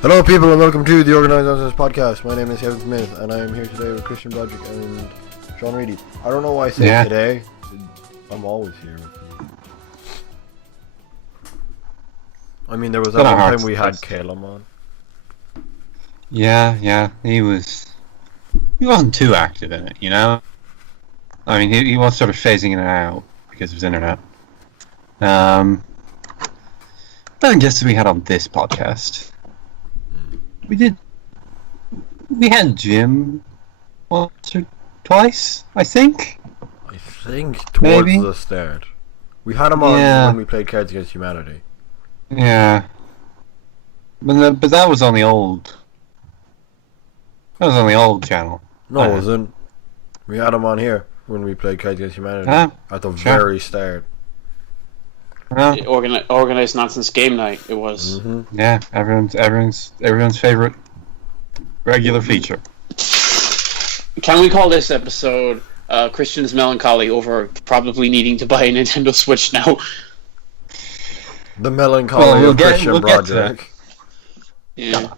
Hello people and welcome to the Organised Nonsense podcast. My name is Kevin Smith and I am here today with Christian Broderick and Sean Reidy. I don't know why I say today. I'm always here with you. I mean, there was that one time we had Caleb on. Yeah, he wasn't too active in it, you know? I mean, he was sort of phasing in and out because of his internet. But I guess we had on this podcast. We had Jim once or twice, I think. I think towards the start. We had him on when we played Cards Against Humanity. Yeah. But that was on the old... That was on the old channel. No, it wasn't. We had him on here when we played Cards Against Humanity. At the very start. Organized Nonsense game night, it was. Mm-hmm. Yeah, everyone's favorite regular feature. Can we call this episode Christian's Melancholy over probably needing to buy a Nintendo Switch now? The melancholy of Christian Broderick. Yeah.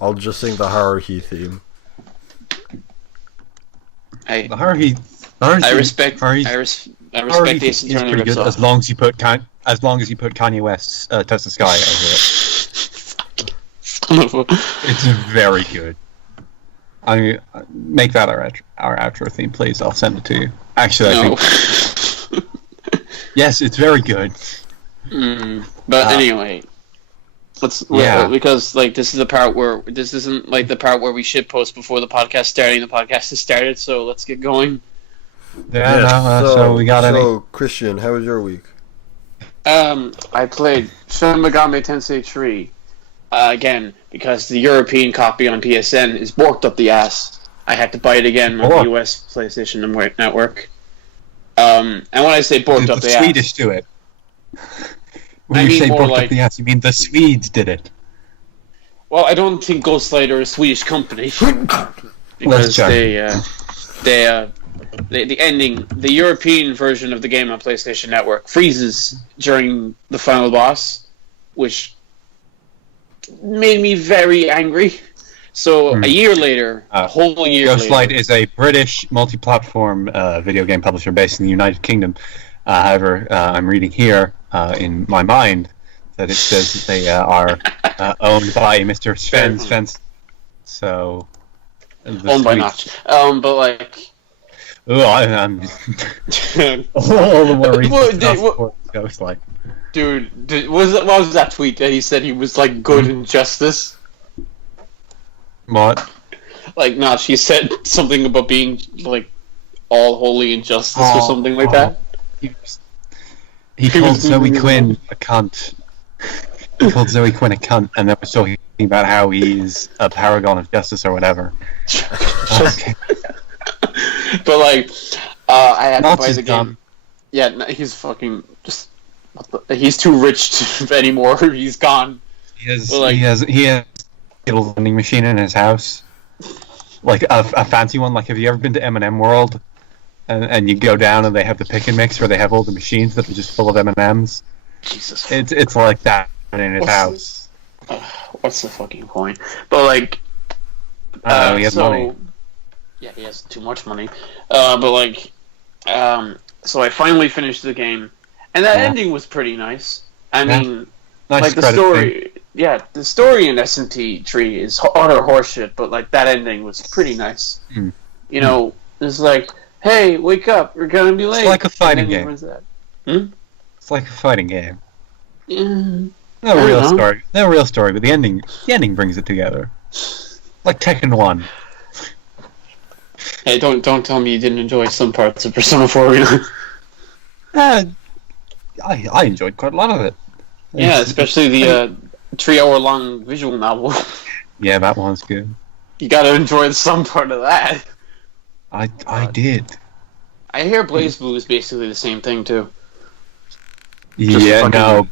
I'll just sing the Haruhi theme. I respect Ace Attorney pretty good as long as you put Kanye West's Touch the Sky over it. It's very good. Make that our outro theme, please. I'll send it to you. Actually, I think yes, it's very good. But anyway, because this is the part where this isn't like the part where we shitpost before the podcast starting. The podcast has started, so let's get going. So we got So, Christian, how was your week? I played Shin Megami Tensei 3 again because the European copy on PSN is borked up the ass. I had to buy it again on the US PlayStation Network. And when I say borked up the Swedish ass, do it. When you say borked up the ass, you mean the Swedes did it. Well, I don't think Ghostlight are a Swedish company because the ending, the European version of the game on PlayStation Network freezes during the final boss, which made me very angry. So a year later, a whole year Ghostlight is a British multi-platform video game publisher based in the United Kingdom. However, I'm reading here in my mind that it says that they are owned by Mr. Sven. So owned by Notch. But like. Oh, I'm all the more reason to Ghostlight. Dude, what was that tweet that he said he was like good in justice? What? Like, she said something about being like all holy in justice or something like that. He called Zoe Quinn a cunt. He called Zoe Quinn a cunt, and then was talking about how he's a paragon of justice or whatever. Okay. But like, I had to buy the game. Yeah, he's fucking just. He's too rich anymore. He's gone. He has a little vending machine in his house, like a fancy one. Like, have you ever been to M&M World, and you go down and they have the pick and mix where they have all the machines that are just full of M&Ms? Jesus. It's like that in his house. What's the fucking point? But like, he has money. Yeah, he has too much money. But like, so I finally finished the game, and that ending was pretty nice. I mean, nice, like the story. Yeah, the story in S&T 3 is utter horseshit, but like that ending was pretty nice. You know, it's like, hey, wake up, we're gonna be late. It's like a fighting game. It's like a fighting game. Yeah. No real story, but the ending brings it together. Like Tekken 1. Hey, don't tell me you didn't enjoy some parts of Persona 4 Arena. I enjoyed quite a lot of it. Yeah, especially the 3-hour-long visual novel. Yeah, that one's good. You gotta enjoy some part of that. I did. I hear BlazBlue is basically the same thing too. No,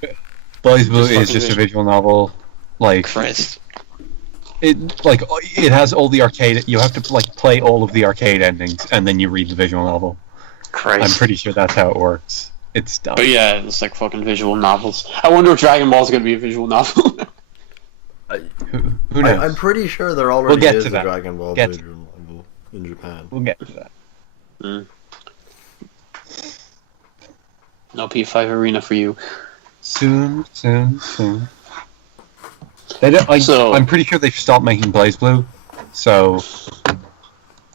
BlazBlue is just a visual novel. Like Christ. It has all the arcade. You have to like play all of the arcade endings, and then you read the visual novel. Christ. I'm pretty sure that's how it works. It's dumb. But yeah, it's like fucking visual novels. I wonder if Dragon Ball is gonna be a visual novel. Who knows? I'm pretty sure there already get is to a that. Dragon Ball Get Blade in Japan. We'll get to that. No P5 Arena for you. Soon. They don't. I'm pretty sure they've stopped making BlazBlue. So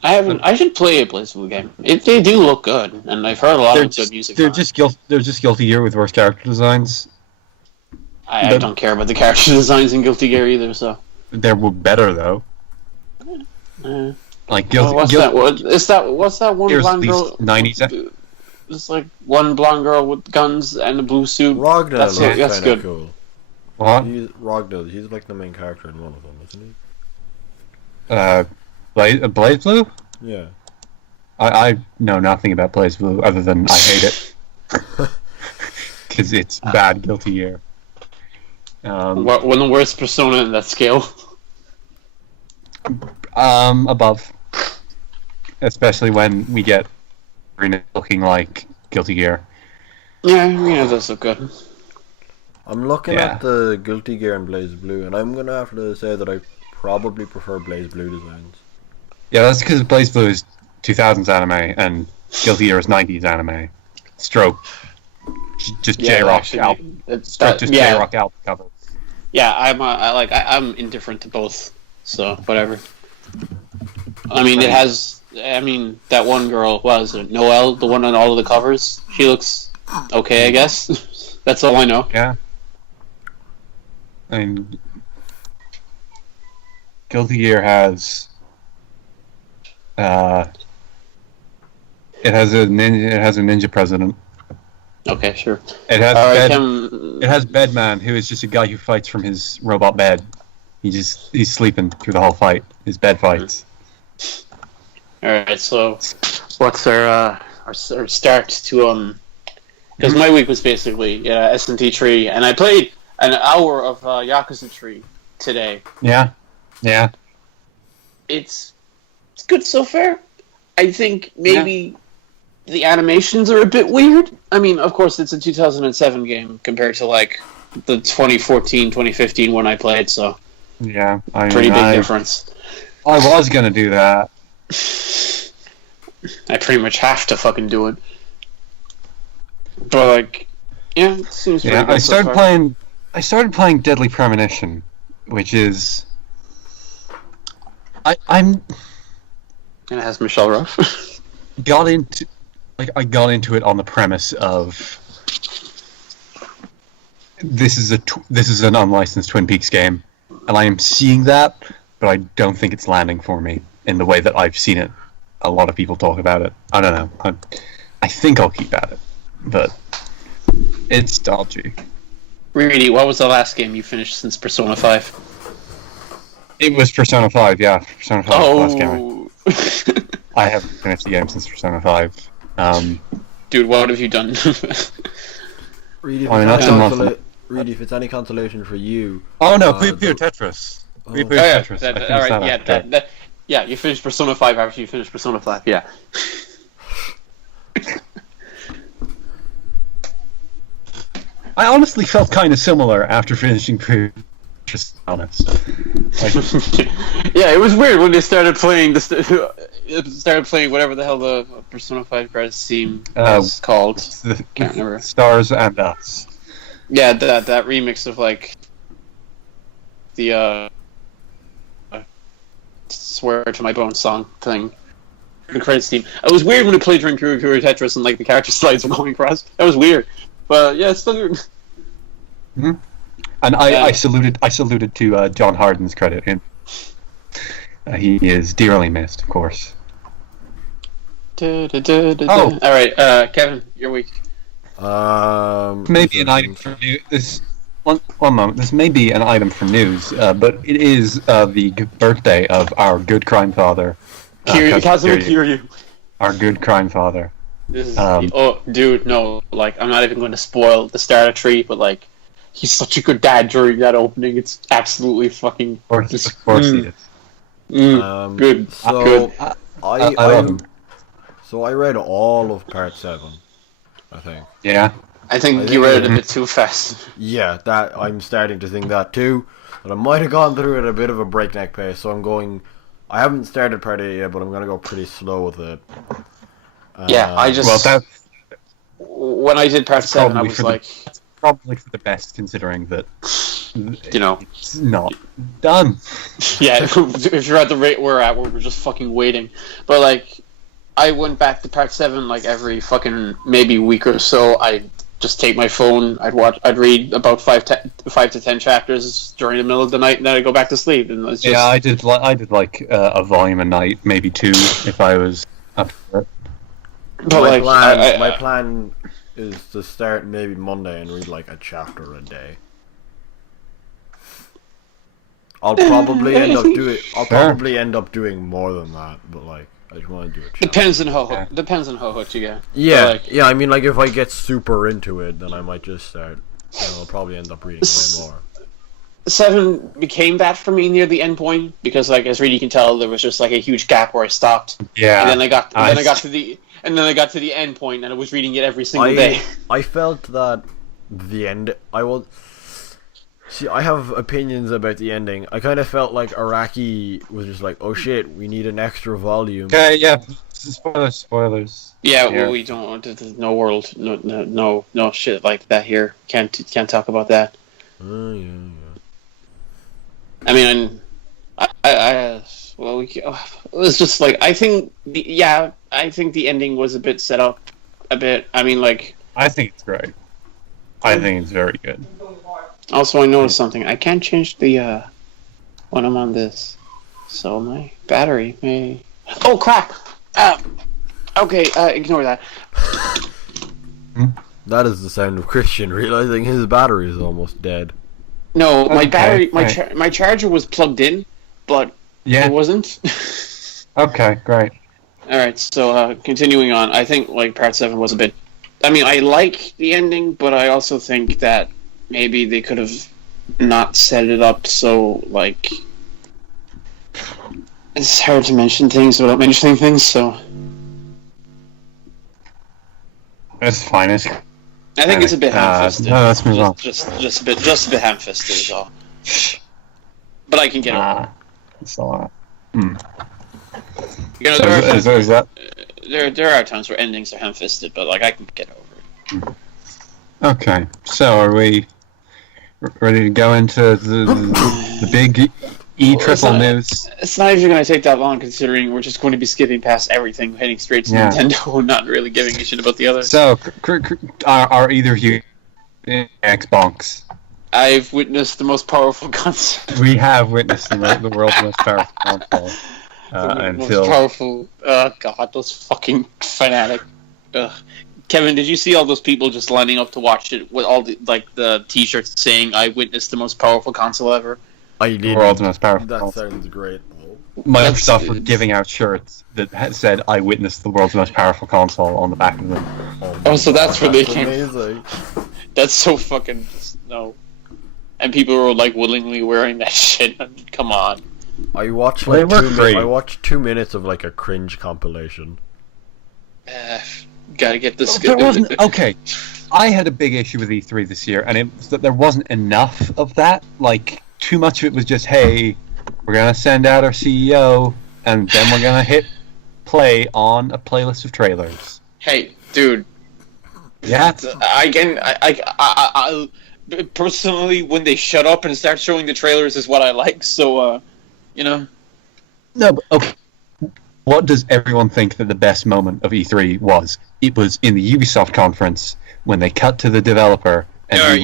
I should play a BlazBlue game. They do look good, and I've heard a lot of good music. They're just Guilty Gear with worse character designs. I don't care about the character designs in Guilty Gear either. So they were better though. Like Guilty. What's that one blonde girl? 90s. It's like one blonde girl with guns and a blue suit. Ragnar that's good. Cool. What? Ragnar, he's like the main character in one of them, isn't he? BlazBlue? Yeah. I know nothing about BlazBlue other than I hate it because it's bad Guilty Gear. One of the worst Persona in that scale. Above, especially when we get Arena looking like Guilty Gear. Yeah, Arena does look good. I'm looking at the Guilty Gear and BlazBlue, and I'm gonna have to say that I probably prefer BlazBlue designs. Yeah, that's because BlazBlue is 2000s anime and Guilty Gear is 90s anime. Stroke. Just J-Rock album. J-Rock album covers. Yeah, I'm indifferent to both, so whatever. I mean, that one girl, what is it, Noelle, the one on all of the covers? She looks okay, I guess. That's all I know. Yeah. I mean, Guilty Gear has it has a ninja president. Okay, sure. It has Bedman, who is just a guy who fights from his robot bed. He's sleeping through the whole fight. His bed fights. All right, so what's our start to because my week was basically S&T Tree, and I played an hour of Yakuza Tree today. Yeah. It's good so far. I think maybe the animations are a bit weird. I mean, of course, it's a 2007 game compared to like the 2014, 2015 one I played, so yeah, pretty big difference. I was gonna do that. I pretty much have to fucking do it. But like, yeah, it seems pretty good. I started playing Deadly Premonition, which is I'm and it has Michelle Ruff. I got into it on the premise of this is an unlicensed Twin Peaks game, and I am seeing that, but I don't think it's landing for me in the way that I've seen it. A lot of people talk about it. I don't know. I think I'll keep at it, but it's dodgy. Reidy, what was the last game you finished since Persona 5? It was Persona 5, yeah. Persona 5 was the last game. I haven't finished the game since Persona 5. Dude, what have you done? Reedy, if it's any consolation for you. Oh no, Puyo Puyo Tetris. Puyo Puyo Tetris. Yeah, you finished Persona 5 after you finished Persona 5, yeah. I honestly felt kind of similar after finishing Puyo, just honest. Yeah, it was weird when they started playing whatever the hell the Persona 5 credits theme was called. Can't remember. Stars and Us. Yeah, that remix of like the Swear to My Bone song thing. The credits theme. It was weird when it played during Puyo Puyo Tetris and like the character slides were going across. That was weird. But yeah, it's still good. Mm-hmm. And I saluted to John Harden's credit. And he is dearly missed, of course. All right, Kevin, your week. Maybe an item for news. One moment. This may be an item for news, but it is the birthday of our good crime father. Kiryu. Our good crime father. This is dude, no, like I'm not even going to spoil the start of Tree, but like he's such a good dad during that opening. It's absolutely fucking. Of course he is. Good. So good. I read all of part 7, I think. Yeah. I think you read it a bit too fast. Yeah, that I'm starting to think that too. But I might have gone through it at a bit of a breakneck pace, so I'm going. I haven't started part 8 yet, but I'm gonna go pretty slow with it. Yeah, I just. Well, that when I did part 7, I was like. It's probably for the best, considering that. You know. It's not done. Yeah, if you're at the rate we're at, where we're just fucking waiting. But, like, I went back to part 7, like, every fucking maybe week or so. I'd just take my phone, I'd read about 5 to 10 chapters during the middle of the night, and then I'd go back to sleep. And it's just... Yeah, I did like a volume a night, maybe 2 if I was up for it. But my plan is to start maybe Monday and read like a chapter a day. I'll probably end up doing more than that, but like I just want to do it. Depends on how hooked you get. Yeah, like, yeah. I mean, like if I get super into it, then I might just start. I'll probably end up reading way more. 7 became that for me near the end point because, like, as Reidy can tell, there was just like a huge gap where I stopped. Yeah. And then I got to the end point, and I was reading it every single day. I felt that the end. See, I have opinions about the ending. I kind of felt like Iraqi was just like, oh shit, we need an extra volume. Okay, yeah. Spoilers. Yeah, well, we don't. No shit like that here. Can't talk about that. Yeah. I mean, it was just like I think the ending was a bit set up, a bit. I mean, like I think it's great. I think it's very good. Also, I noticed something. I can't change the when I'm on this, so my battery may. Oh crap! Okay, ignore that. That is the sound of Christian realizing his battery is almost dead. No, my battery, my charger was plugged in, but it wasn't. Okay, great. All right, so continuing on, I think like part 7 was a bit. I mean, I like the ending, but I also think that maybe they could have not set it up so like. It's hard to mention things without mentioning things, so. That's fine. I think it's a bit ham-fisted. No, let's move on. Just a bit ham-fisted is all. But I can get over it. It's all You know, there are times where endings are ham-fisted, but like I can get over it. Okay, so are we ready to go into the big triple news? It's not even going to take that long, considering we're just going to be skipping past everything, heading straight to Nintendo, and not really giving a shit about the others. So, are either of you in Xbox? I've witnessed the most powerful console. We have witnessed the world's most powerful console. Most powerful. Oh god, those fucking fanatic. Ugh. Kevin, did you see all those people just lining up to watch it with all the T-shirts saying "I witnessed the most powerful console ever"? I did. The world's most powerful. That console. sounds great. Microsoft was giving out shirts that had said "I witnessed the world's most powerful console" on the back of them. Oh, so that's where they came. Amazing. That's so fucking no. And people were like willingly wearing that shit. Come on. I watched watched 2 minutes of like a cringe compilation. Gotta get this. There wasn't okay. I had a big issue with E3 this year, and it was that there wasn't enough of that. Like too much of it was just, hey, we're gonna send out our CEO, and then we're gonna hit play on a playlist of trailers. Hey, dude. Yeah. I personally, when they shut up and start showing the trailers is what I like. So, you know. No, but okay. What does everyone think that the best moment of E3 was? It was in the Ubisoft conference when they cut to the developer and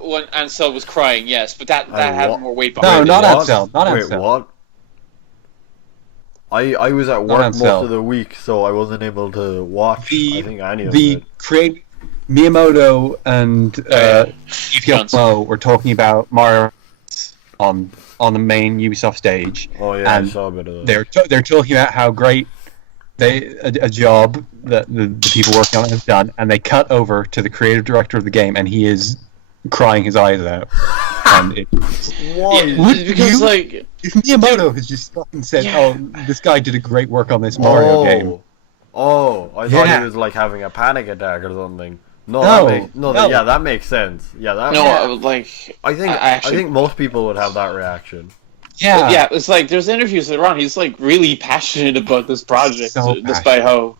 when Ansel was crying, yes, but that had more weight behind it. No, not Ansel. Not Wait, Ansel. what? I was at work most of the week, so I wasn't able to watch. I think any of it. Miyamoto and Yukio were talking about Mario on the main Ubisoft stage. Oh yeah, and I saw a bit of that. They're talking about how great a job that the people working on it have done, and they cut over to the creative director of the game, and he is crying his eyes out. And because if Miyamoto has just fucking said, "Oh, this guy did a great work on this Mario game." Oh, I thought he was like having a panic attack or something. No, No. that makes sense. Yeah, that. No, like I think most people would have that reaction. Yeah. yeah, it's like there's interviews with Ron. He's like really passionate about this project, So despite how,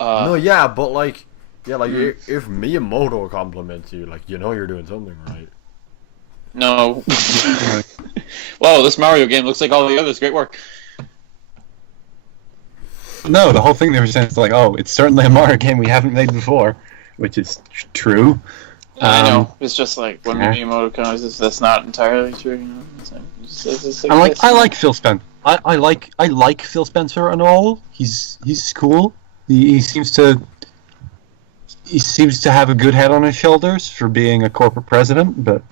No, yeah, but like, if Miyamoto compliments you, like, you're doing something right. no. Whoa, this Mario game looks like all the others. Great work. No, the whole thing they were saying is like, oh, it's certainly a Mario game we haven't made before, which is true. I know. It's just like when Miyamoto comes, that's not entirely true. You know? I like Phil Spencer. I like Phil Spencer and all. He's cool. He seems to have a good head on his shoulders for being a corporate president. But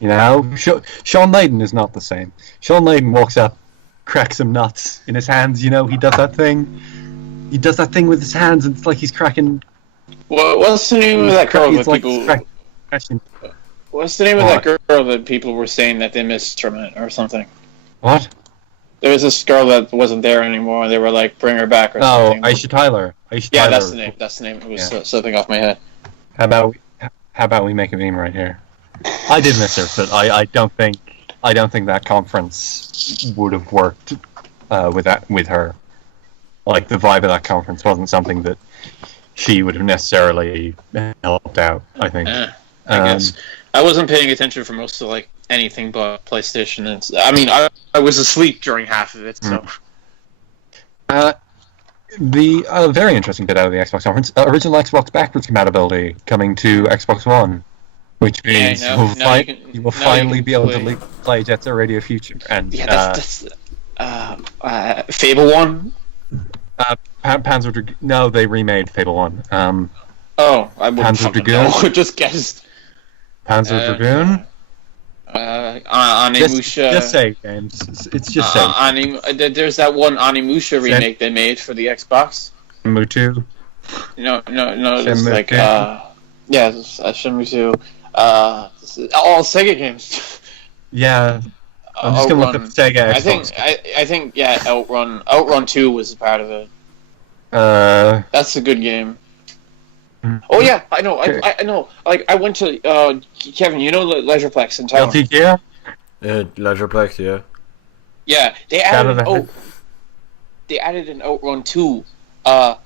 Sean Layden is not the same. Sean Layden walks up, cracks some nuts in his hands. He does that thing. He does that thing with his hands, and it's like he's cracking. What's the name of that girl that like people? What's the name of that girl that people were saying that they missed from it or something? What? There was this girl that wasn't there anymore, and they were like, "Bring her back" or something. Oh, Aisha Tyler. Yeah, that's the name. That's the name. It was something off my head. How about we make a meme right here? I did miss her, but I don't think that conference would have worked with her. Like, the vibe of that conference wasn't something that she would have necessarily helped out, I think. I guess. I wasn't paying attention for most of, like, anything but PlayStation. I was asleep during half of it, so... The very interesting bit out of the Xbox conference, original Xbox backwards compatibility coming to Xbox One, which means you will finally be able to play Jet Set Radio Future. And, that's Fable 1? Panzer Dragoon. No, they remade Fable 1. I wouldn't Panzer Dragoon. Just guessed. Panzer Dragoon. Animusha. Just say games. It's just say. There's that one Animusha remake they made for the Xbox. Shenmue 2. No. It's like Shenmue 2. All Sega games. Yeah. I'm just gonna look up Sega Xbox. I think Outrun. Outrun 2 was a part of it. That's a good game. Oh yeah, I know. I know. Like, I went to Kevin. You know Leisureplex in Taiwan. LT Gear? Yeah, Leisureplex. Yeah. Yeah, they added an Outrun 2. I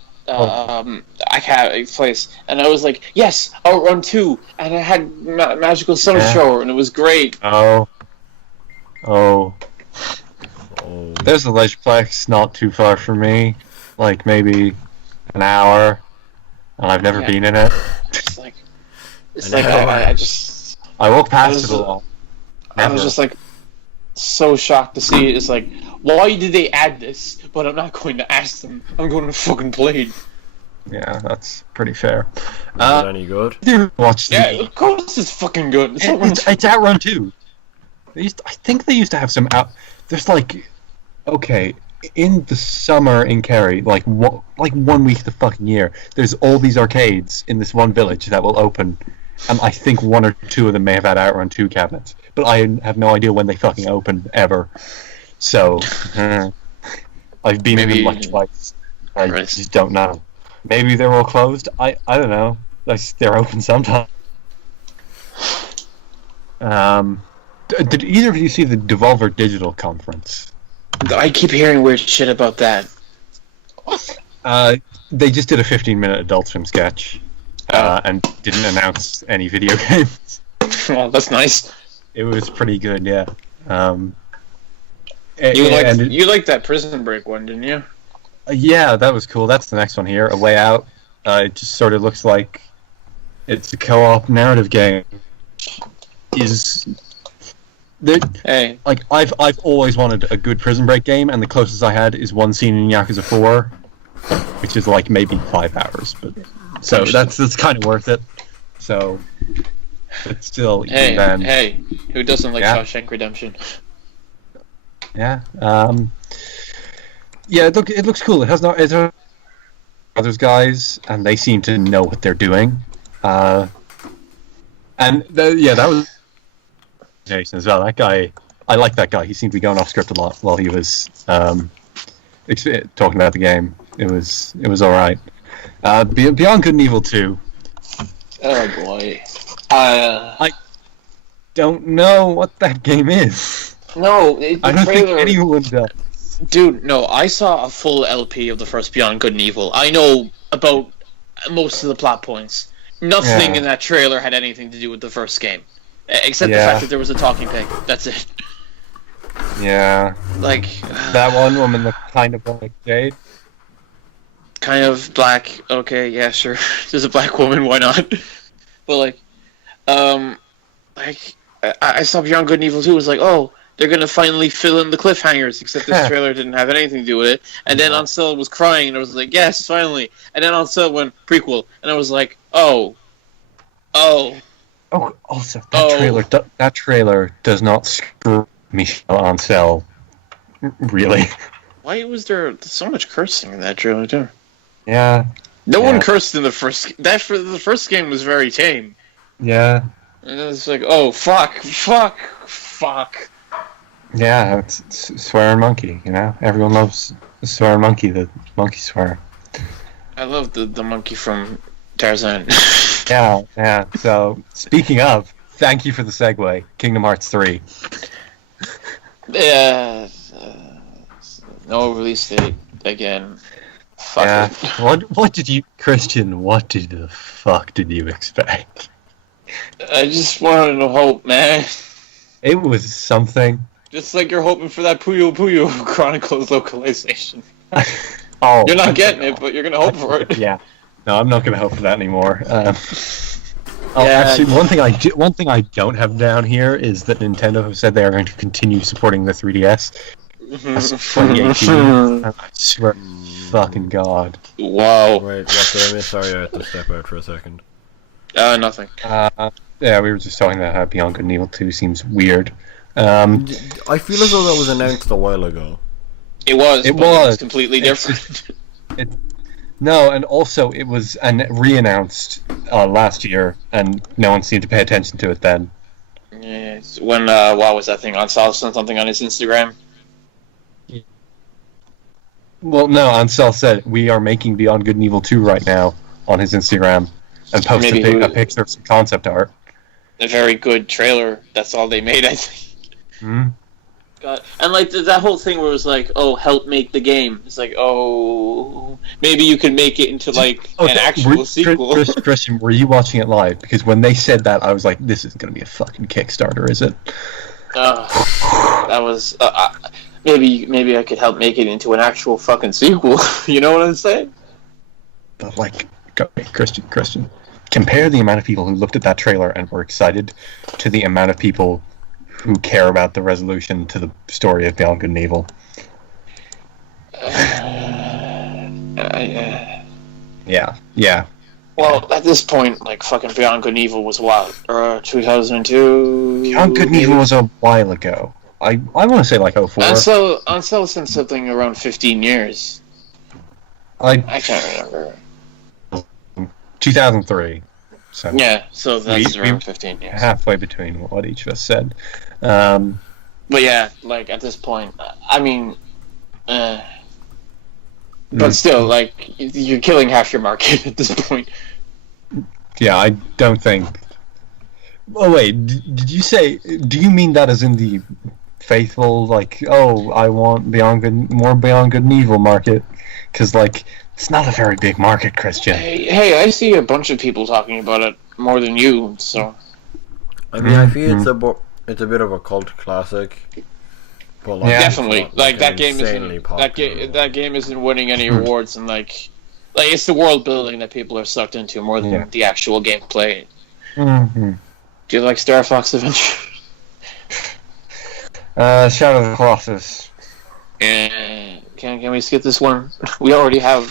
can't place, and I was like, yes, Outrun 2, and it had Magical Summer Shower, and it was great. Oh. There's a Leisureplex not too far from me, like maybe an hour. And I've never been in it. I walked past it a lot. I was just like so shocked to see it. It's like, why did they add this? But I'm not going to ask them. I'm going to fucking play it. Yeah, that's pretty fair. Is it any good? Of course it's fucking good. It's Outrun 2. I think they used to have some there's like, okay, in the summer in Kerry, like 1 week of the fucking year, there's all these arcades in this one village that will open, and I think 1 or 2 of them may have had Outrun 2 cabinets, but I have no idea when they fucking open ever. So I've been in them like twice. I just don't know. Maybe they're all closed. I don't know. They're open sometimes. Did either of you see the Devolver Digital conference? I keep hearing weird shit about that. They just did a 15-minute Adult Swim sketch and didn't announce any video games. Well, that's nice. It was pretty good, yeah. You liked that Prison Break one, didn't you? Yeah, that was cool. That's the next one here, A Way Out. It just sort of looks like it's a co-op narrative game. Like, I've always wanted a good Prison Break game, and the closest I had is one scene in Yakuza 4, which is like maybe 5 hours, but so that's kind of worth it. So, but still, hey, who doesn't like Shawshank Redemption? Yeah, it looks cool. It has others guys, and they seem to know what they're doing. That was Jason as well. That guy, I like that guy. He seemed to be going off script a lot while he was talking about the game. It was all right. Beyond Good and Evil 2, Oh boy. I don't know what that game is. No, I don't think anyone does. Dude, no, I saw a full LP of the first Beyond Good and Evil. I know about most of the plot points. Nothing in that trailer had anything to do with the first game. Except the fact that there was a talking pig. That's it. Yeah. Like... that one woman looked kind of like Jade. Kind of black. Okay, yeah, sure. There's a black woman, why not? But, I saw Beyond Good and Evil 2, was like, oh, they're gonna finally fill in the cliffhangers, except this trailer didn't have anything to do with it. And then Ansel was crying, and I was like, yes, finally. And then Ansel went, prequel, and I was like, oh. Oh, also, that trailer does not screw Michel Ancel. Really? Why was there so much cursing in that trailer, too? Yeah. No one cursed in the first... the first game was very tame. Yeah. And it was like, oh, fuck. Yeah, it's swearing monkey, you know? Everyone loves the swearing monkey, the monkey swear. I love the monkey from Tarzan. Yeah. So, speaking of, thank you for the segue. Kingdom Hearts 3. Yeah. No release date again. Fuck it. What did you... Christian, what the fuck did you expect? I just wanted to hope, man. It was something. Just like you're hoping for that Puyo Puyo Chronicles localization. Oh, you're not getting it, but you're gonna hope for it. Yeah. No, I'm not gonna hope for that anymore. Actually, one thing I don't have down here is that Nintendo have said they are going to continue supporting the 3DS. That's 2018. I swear, fucking god. Wow. Wait, what did I miss? Sorry, I had to step out for a second. Nothing. Yeah, we were just talking about how Beyond Good and Evil 2 seems weird. I feel as though that was announced a while ago. It was. It was completely different. No, and also it was re-announced last year, and no one seemed to pay attention to it then. Yeah, when what was that thing? Ansel sent something on his Instagram. Well, no, Ansel said we are making Beyond Good and Evil 2 right now on his Instagram, and posted a picture of some concept art. A very good trailer. That's all they made, I think. Hmm. God. And that whole thing where it was like, oh, help make the game. It's like, oh, maybe you could make it into an actual sequel. Christian, were you watching it live? Because when they said that, I was like, this isn't going to be a fucking Kickstarter, is it? That was maybe I could help make it into an actual fucking sequel. You know what I'm saying? But Christian, compare the amount of people who looked at that trailer and were excited to the amount of people who care about the resolution to the story of Beyond Good and Evil. Yeah. Well, at this point, fucking Beyond Good and Evil was what? 2002? Beyond Good and Evil was a while ago. I want to say 04. Ansel since something around 15 years. I can't remember. 2003. So yeah, so that's around 15 years. Halfway between what each of us said. But yeah, at this point, I mean, but still, you're killing half your market at this point. Yeah, I don't think. Oh wait, did you say? Do you mean that as in the faithful, I want more Beyond Good and Evil market? Because it's not a very big market, Christian. Hey, I see a bunch of people talking about it more than you, so. I mean, I feel it's a bit of a cult classic. But definitely. That game isn't winning any awards, and it's the world building that people are sucked into more than the actual gameplay. Mm-hmm. Do you like Star Fox Adventure? Shadow of the Colossus. And can we skip this one? We already have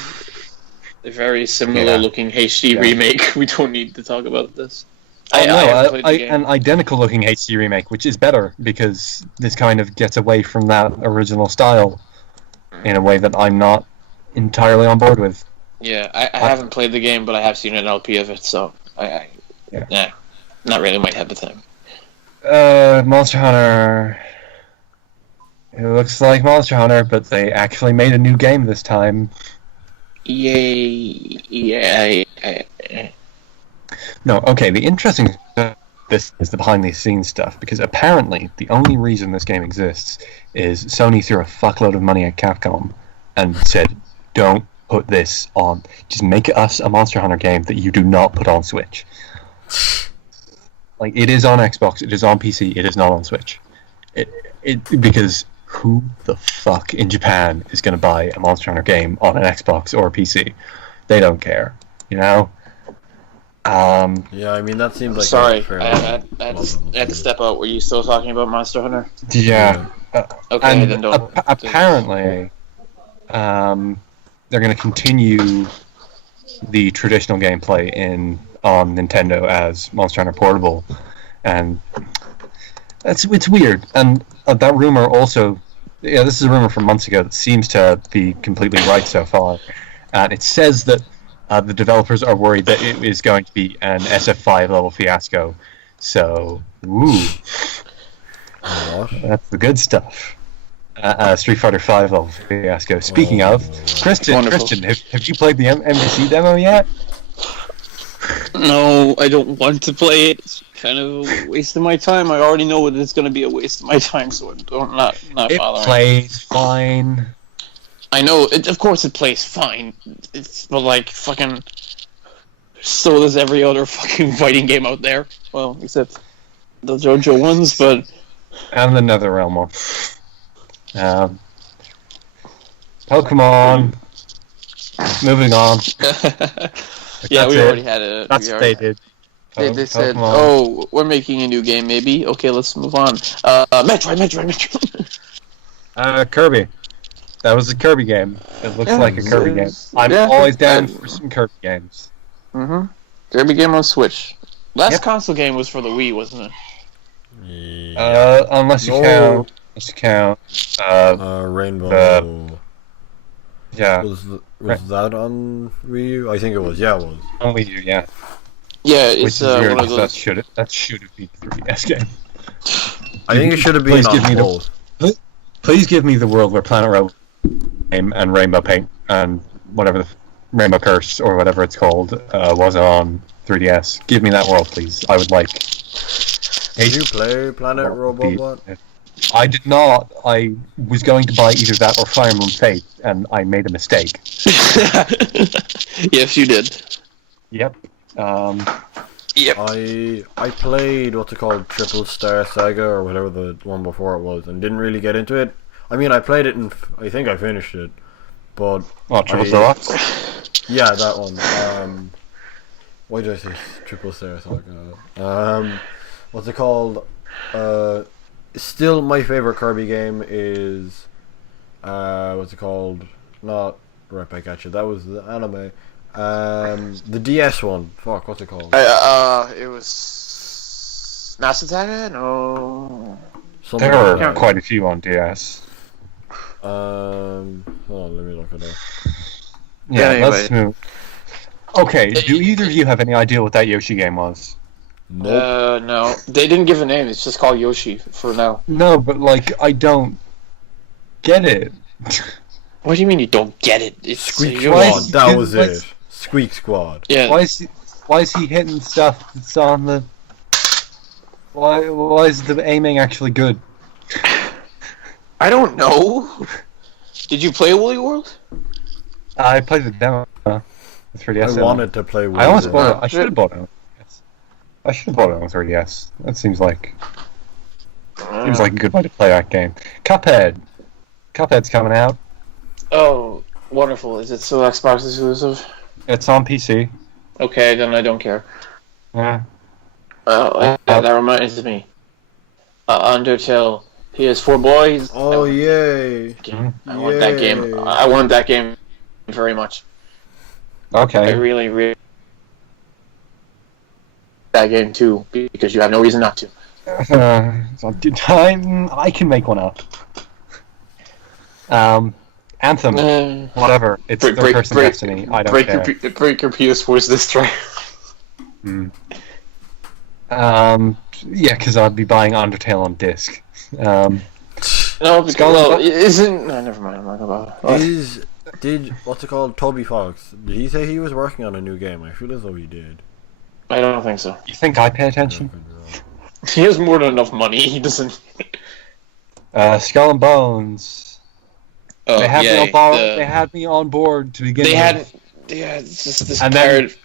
a very similar looking HD remake. We don't need to talk about this. An identical looking HD remake, which is better because this kind of gets away from that original style in a way that I'm not entirely on board with. Yeah, I haven't played the game, but I have seen an LP of it, so not really my type of thing. Monster Hunter. It looks like Monster Hunter, but they actually made a new game this time. Yay! Yeah. No, okay, the interesting stuff this is the behind the scenes stuff, because apparently the only reason this game exists is Sony threw a fuckload of money at Capcom and said, don't put this on, just make us a Monster Hunter game that you do not put on Switch. Like, it is on Xbox, it is on PC, it is not on Switch. Because who the fuck in Japan is going to buy a Monster Hunter game on an Xbox or a PC? They don't care, you know? Yeah, I mean, that seems like... Sorry, I had to step out. Were you still talking about Monster Hunter? Yeah. Okay, and then don't. apparently, they're going to continue the traditional gameplay on Nintendo as Monster Hunter Portable, and it's weird. And that rumor also, yeah, this is a rumor from months ago that seems to be completely right so far. And it says that the developers are worried that it is going to be an SF5 level fiasco. So, ooh, that's the good stuff. Street Fighter 5 level fiasco. Speaking of, Christian, have you played the MVC demo yet? No, I don't want to play it. It's kind of a waste of my time. I already know that it's going to be a waste of my time, so I'm not It bothering. plays fine. I know, of course it plays fine. But like, fucking... So does every other fucking fighting game out there. Well, except the JoJo ones, but... And the NetherRealm one. Pokemon. Moving on. Yeah, we it. already had it. That's stated. They said, Pokemon. oh, we're making a new game, maybe? Okay, let's move on. Metroid. Kirby. That was a Kirby game. It looks like a Kirby game. I'm always down for some Kirby games. Mm-hmm. Kirby game on Switch. Last console game was for the Wii, wasn't it? Yeah. Unless you count. Rainbow. Yeah. Was that on Wii U? I think it was. Yeah, it was. On Wii U, yeah. Yeah, Which it's is weird, one of because those... that should have been the 3DS game. I think it should have been Please on give me the- both. Please give me the world where Planet Row game and Rainbow Paint and whatever the Rainbow Curse or whatever it's called was on 3DS. Give me that world, please. I would like. Did you play Planet Robobot? I did not. I was going to buy either that or Fire Emblem Fate, and I made a mistake. Yes, you did. Yep. Yep. I played what's it called, Triple Star Saga or whatever the one before it was, and didn't really get into it. I mean, I played it and I think I finished it, but Triple Deluxe? Yeah, that one. Why did I say Triple Star Saga? What's it called? Still, my favorite Kirby game is what's it called? Not Right Back at You. That was the anime. The DS one. Fuck, what's it called? It was... Master Saga? No... There are quite a few on DS. Hold on, let me look it up. Yeah, anyway. let's move. Okay, do either of you have any idea what that Yoshi game was? Nope. No. They didn't give a name, it's just called Yoshi for now. No, but like, I don't get it. What do you mean you don't get it? It's Squeak Yoshi. Squad, that was it. Squeak Squad. Yeah. Why is he hitting stuff that's on the... Why is the aiming actually good? I don't know. Did you play Woolly World? I played the demo. The 3DS. I wanted to play I almost Wii U. bought it. I should have bought it. I should have bought it on 3DS. That seems like a good way to play that game. Cuphead's coming out. Oh, wonderful. Is it still Xbox exclusive? It's on PC. Okay, then I don't care. Yeah. That reminds me. Undertale PS4 boys. Oh yay! I want that game. I want that game very much. I Okay. really that game too, because you have no reason not to. I can make one up. Anthem. Whatever. It's their person destiny. I don't care. Break your PS4's this try. Yeah, because I'd be buying Undertale on disc. No, because isn't. No, never mind. I'm not about it. Did what's it called? Toby Fox. Did he say he was working on a new game? I feel as though he did. I don't think so. You think I pay attention? He has more than enough money. He doesn't. Skull and Bones. Oh, They had me on board. They had me on board to begin with. They hadn't. Yeah, it's just this And pirate.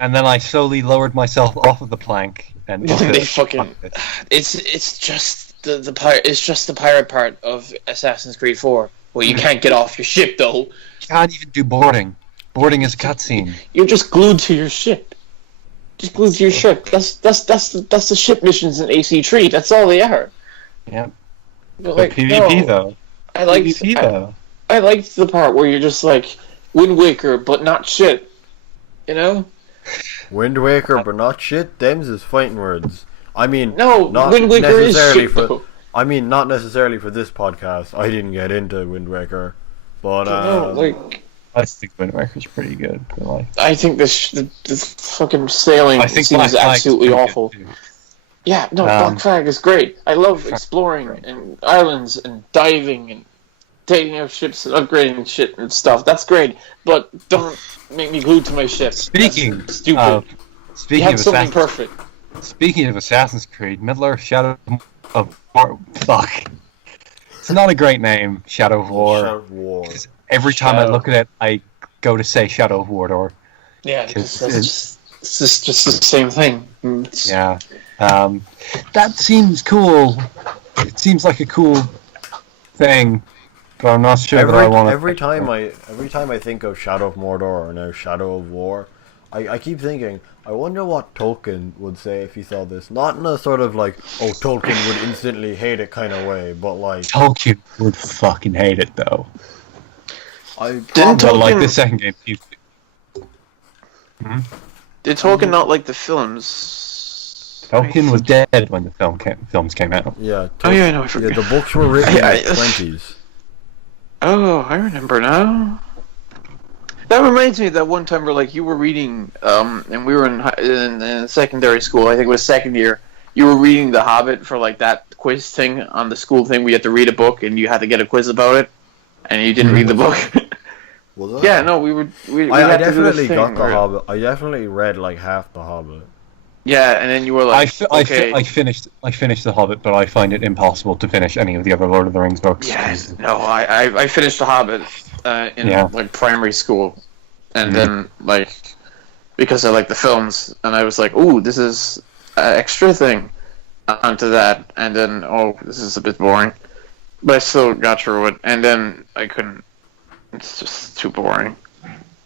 And then I slowly lowered myself off of the plank and They fucking. It's just the pirate. It's just the pirate part of Assassin's Creed 4. Well, you can't get off your ship though. You can't even do boarding. Boarding is a cutscene. You're just glued to your ship. Just glued to your ship. That's the ship missions in AC3. That's all they are. Yeah. But But PvP though. I liked PvP though. I liked the part where you're just like Wind Waker, but not shit. You know? Wind Waker, but not shit. Them's is fighting words. I mean, No, not Wind Waker is necessarily shit for. though. I mean, not necessarily for this podcast. I didn't get into Wind Waker, but No, like I think Wind Waker's pretty good. But like, I think the fucking sailing I think scene Black is Flag's absolutely pretty good, awful. too. Yeah, no, Black Flag is great. I love exploring and islands and diving and taking out ships and upgrading shit and stuff. That's great, but don't make me glued to my ship. Speaking That's stupid. of You speaking had of something Assassin's, perfect. speaking of Assassin's Creed, Middle-earth Shadow of War. Fuck. It's not a great name, Shadow of War. Shadow of War. Every time I Shadow. look at it, I go to say Shadow of War. Yeah, It's- it's just the same thing. It's- Yeah. That seems cool. It seems like a cool thing, but I'm not sure that I want to. Every time I think of Shadow of Mordor or now Shadow of War, I keep thinking, I wonder what Tolkien would say if he saw this. Not in a sort of like, oh, Tolkien would instantly hate it kind of way, but like, Tolkien would fucking hate it though. I Didn't But like Tolkien- the second game, Did Tolkien not like the films? Tolkien was dead when the films came out. yeah. Oh yeah, I know. I Yeah, forgot. the books were written in I- the 20s. Oh, I remember now. That reminds me of that one time where, like, you were reading, and we were in secondary school. I think it was second year. You were reading The Hobbit for like that quiz thing on the school thing. We had to read a book, and you had to get a quiz about it, and you didn't read the book. Was it? Yeah, no, we had I to do this definitely thing got The where- Hobbit. I definitely read like half The Hobbit. Yeah, and then you were like, okay. I finished The Hobbit, but I find it impossible to finish any of the other Lord of the Rings books. Yes, no, I finished The Hobbit in Yeah. like primary school, and then like because I like the films, and I was like, ooh, this is an extra thing onto that, and then oh, this is a bit boring, but I still got through it, and then I couldn't. It's just too boring.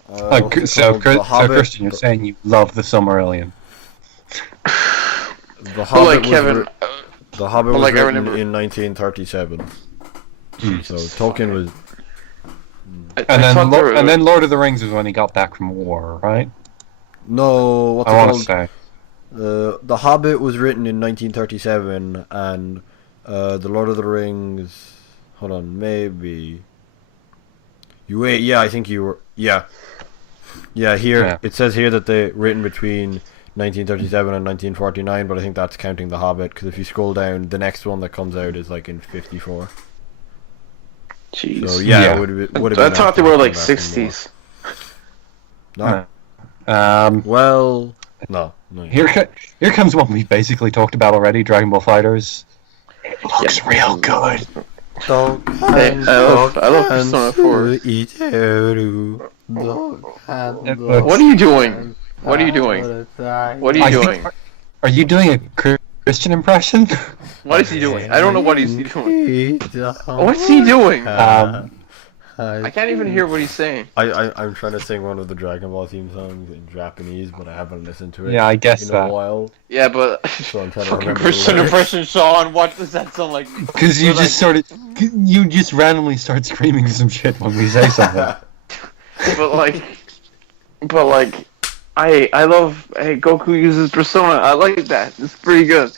What's it So called? The Hobbit- Christian, you're saying you love the Silmarillion. The But Hobbit like was Kevin, writ- The Hobbit but was like I written remember- in 1937. So Tolkien was. And then thought there were- and then Lord of the Rings was when he got back from war, right? No, what's I it want called? to say. The Hobbit was written in 1937, and the Lord of the Rings. Hold on, maybe. You wait. Yeah, I think you were. Yeah. Yeah. Here Yeah. it says here that they written between 1937 and 1949, but I think that's counting the Hobbit because if you scroll down, the next one that comes out is like in 54. Jeez. So yeah, Yeah. it would have been. I thought after they were he like came back from 60s. war. No. Well, no. Here comes one we basically talked about already. Dragon Ball Fighters. It looks real good. Hey, I love Persona 4. What are you doing? What are you doing? What are you doing? Are you doing a Christian impression? What is he doing? I don't know what he's doing. What's he doing? I can't even hear what he's saying. I'm trying to sing one of the Dragon Ball theme songs in Japanese, but I haven't listened to it Yeah, I guess in that. a while. Yeah, but So I'm trying to fucking remember Christian the lyrics. impression, Sean. What does that sound like? Because you just you just randomly start screaming some shit when we say something. But like, I love. Hey, Goku uses Persona. I like that. It's pretty good.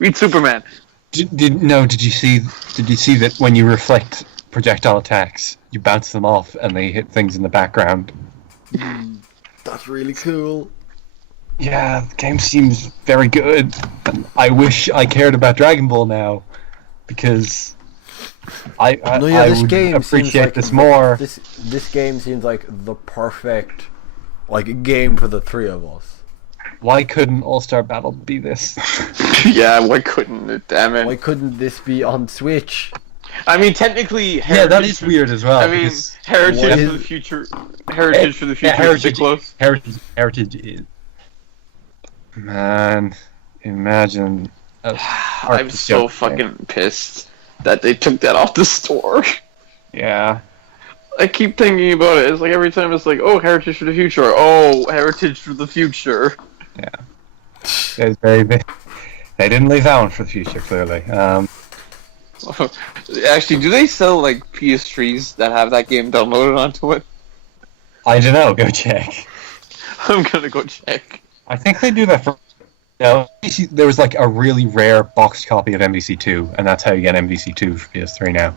Read Superman. Did you see that when you reflect projectile attacks, you bounce them off and they hit things in the background? That's really cool. Yeah, the game seems very good. And I wish I cared about Dragon Ball now, because I This would game seems appreciate like this more. This game seems like the perfect game for the three of us. Why couldn't All-Star Battle be this? Yeah, why couldn't it? Damn it. Why couldn't this be on Switch? I mean, technically, Yeah, that is weird as well. I mean, because Heritage for the Future. Heritage for the Future is too close. Heritage is. Man, imagine. I'm so fucking pissed that they took that off the store. Yeah. I keep thinking about it. It's like every time it's like, oh, Heritage for the Future. Oh, Heritage for the Future. Yeah. They didn't leave that one for the future, clearly. Actually, do they sell like PS3s that have that game downloaded onto it? I don't know. Go check. I'm gonna go check. I think they do that for. No, there was like a really rare boxed copy of MVC2, and that's how you get MVC2 for PS3 now,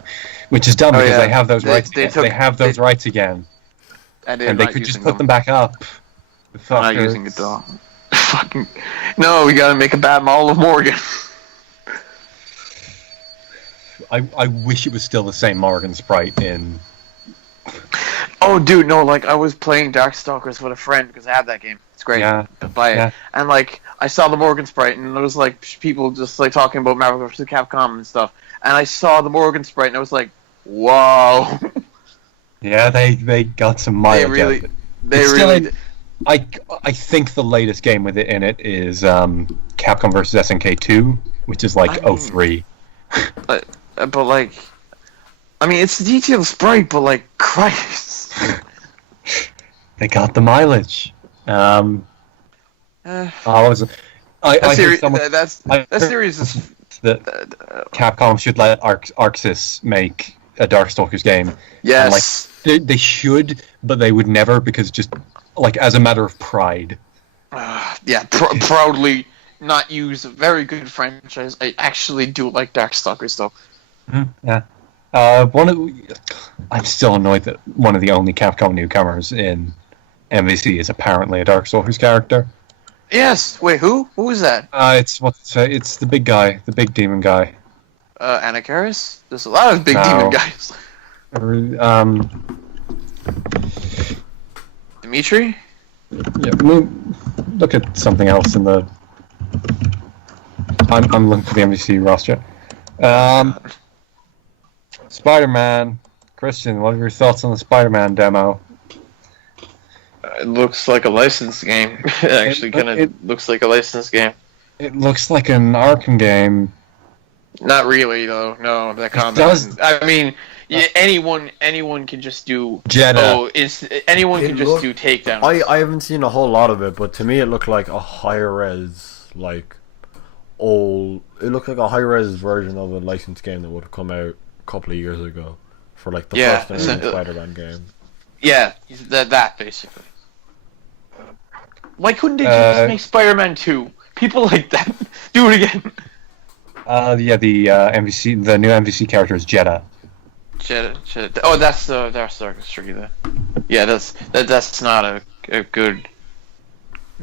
which is dumb because they have those rights. They have those rights again, and they could just put them back up. I'm not using it though. Fucking no, we gotta make a bad model of Morgan. I wish it was still the same Morgan sprite in. Oh, dude, no! Like I was playing Darkstalkers with a friend because I have that game. It's great. Yeah. Buy it. Yeah. And like I saw the Morgan sprite, and there was like people just like talking about Marvel vs. Capcom and stuff. And I saw the Morgan sprite, and I was like, "Whoa!" Yeah, they got some mileage. They really. I think the latest game with it in it is Capcom vs. SNK 2, which is like 03. But like, I mean, it's a detailed sprite, but like, Christ. They got the mileage. That series is that Capcom should let Arxis make a Darkstalkers game. Yes, and, like, they should, but they would never because just like as a matter of pride. Proudly not use a very good franchise. I actually do like Darkstalkers though. Yeah. I'm still annoyed that one of the only Capcom newcomers in MVC is apparently a Darkstalkers character. Yes. Wait, who? Who is that? It's the big guy, the big demon guy. Anakaris? There's a lot of big demon guys. Dimitri? Yeah. Look at something else in the. I'm looking for the MVC roster. Spider-Man. Christian, what are your thoughts on the Spider-Man demo? It looks like a licensed game. It actually kind of looks like a licensed game. It looks like an Arkham game. Not really, though. No, that combat. I mean, anyone can just do. Jedi. Anyone can just do takedowns. I haven't seen a whole lot of it, but to me it looked like a higher res, like old. It looked like a high res version of a licensed game that would have come out a couple of years ago for like the first Spider-Man game. Yeah, that basically. Why couldn't they just make Spider-Man 2? People like that. Do it again. The MVC, the new MVC character is Jeddah. Jeddah. Oh, that's Darkstalkers tree then. Yeah, that's not a good.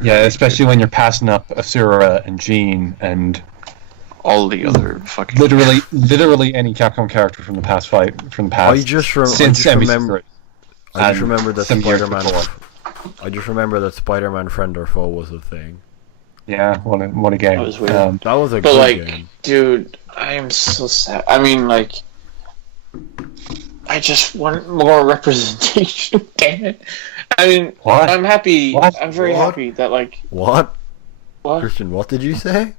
Yeah, especially when you're passing up Asura and Jean and all the other fucking. Literally any Capcom character from the past. I just remember that Spider-Man. I just remember that Spider-Man Friend or Foe was a thing. Yeah, what a game. That was weird. That was a good game. Dude, I am so sad. I mean, like, I just want more representation. Damn it. I mean, what? I'm happy. What? I'm very happy that, like... What? Christian, what did you say?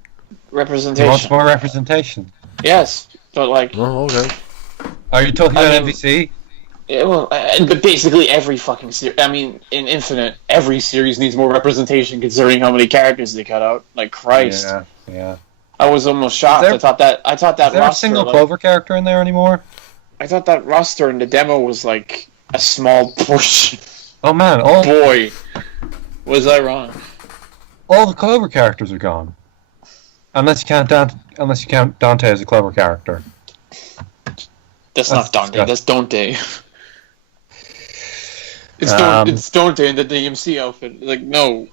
Representation. You want more representation? Yes, but, like... Oh, okay. Are you talking about MVC? Yeah, well, but basically every fucking series. I mean, in Infinite, every series needs more representation considering how many characters they cut out. Like Christ. Yeah. I was almost shocked. I thought that is there roster, a single Clover character in there anymore? I thought that roster in the demo was like a small portion. Oh man! Boy, was I wrong? All the Clover characters are gone, unless you count Dante as a Clover character. That's not Dante. That's Dante. It's Dante in the DMC outfit. Like, no.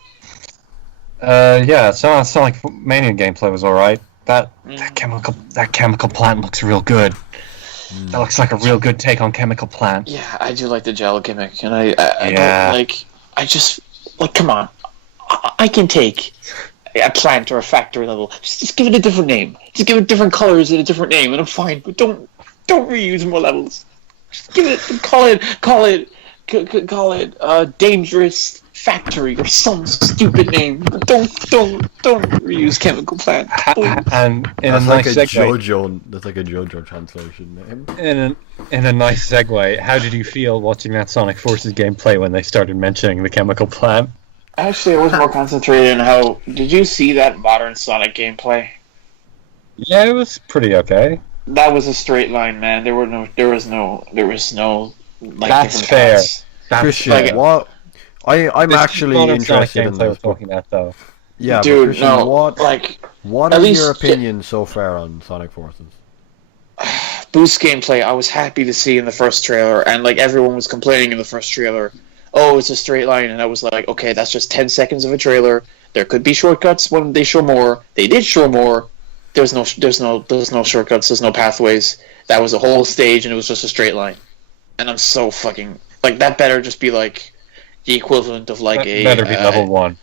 Yeah, it's not like Mania gameplay was alright. That chemical plant looks real good. That looks like a real good take on Chemical Plant. Yeah, I do like the gel gimmick, and I just, like, come on. I can take a plant or a factory level. Just give it a different name. Just give it different colors and a different name, and I'm fine. But don't reuse more levels. Just give it, call it dangerous factory or some stupid name. But don't reuse chemical plant. And in That's a like nice a segue, JoJo. That's like a JoJo translation name. in a nice segue, how did you feel watching that Sonic Forces gameplay when they started mentioning the chemical plant? Actually, I was more concentrated on how. Did you see that modern Sonic gameplay? Yeah, it was pretty okay. That was a straight line, man. There was no like. That's different fair. paths. That's Christian, like- what? I'm This actually modern Sonic interested in gameplay we're this. talking about, though. Yeah, but Dude, Christian, no, what at are least- your opinions so far on Sonic Forces? Boost gameplay, I was happy to see in the first trailer, and like everyone was complaining in the first trailer, oh, it's a straight line, and I was like, okay, that's just 10 seconds of a trailer. There could be shortcuts when they show more. They did show more. There's no shortcuts. There's no pathways. That was a whole stage, and it was just a straight line. And I'm so fucking like that. Better just be like the equivalent of like That better be level 1.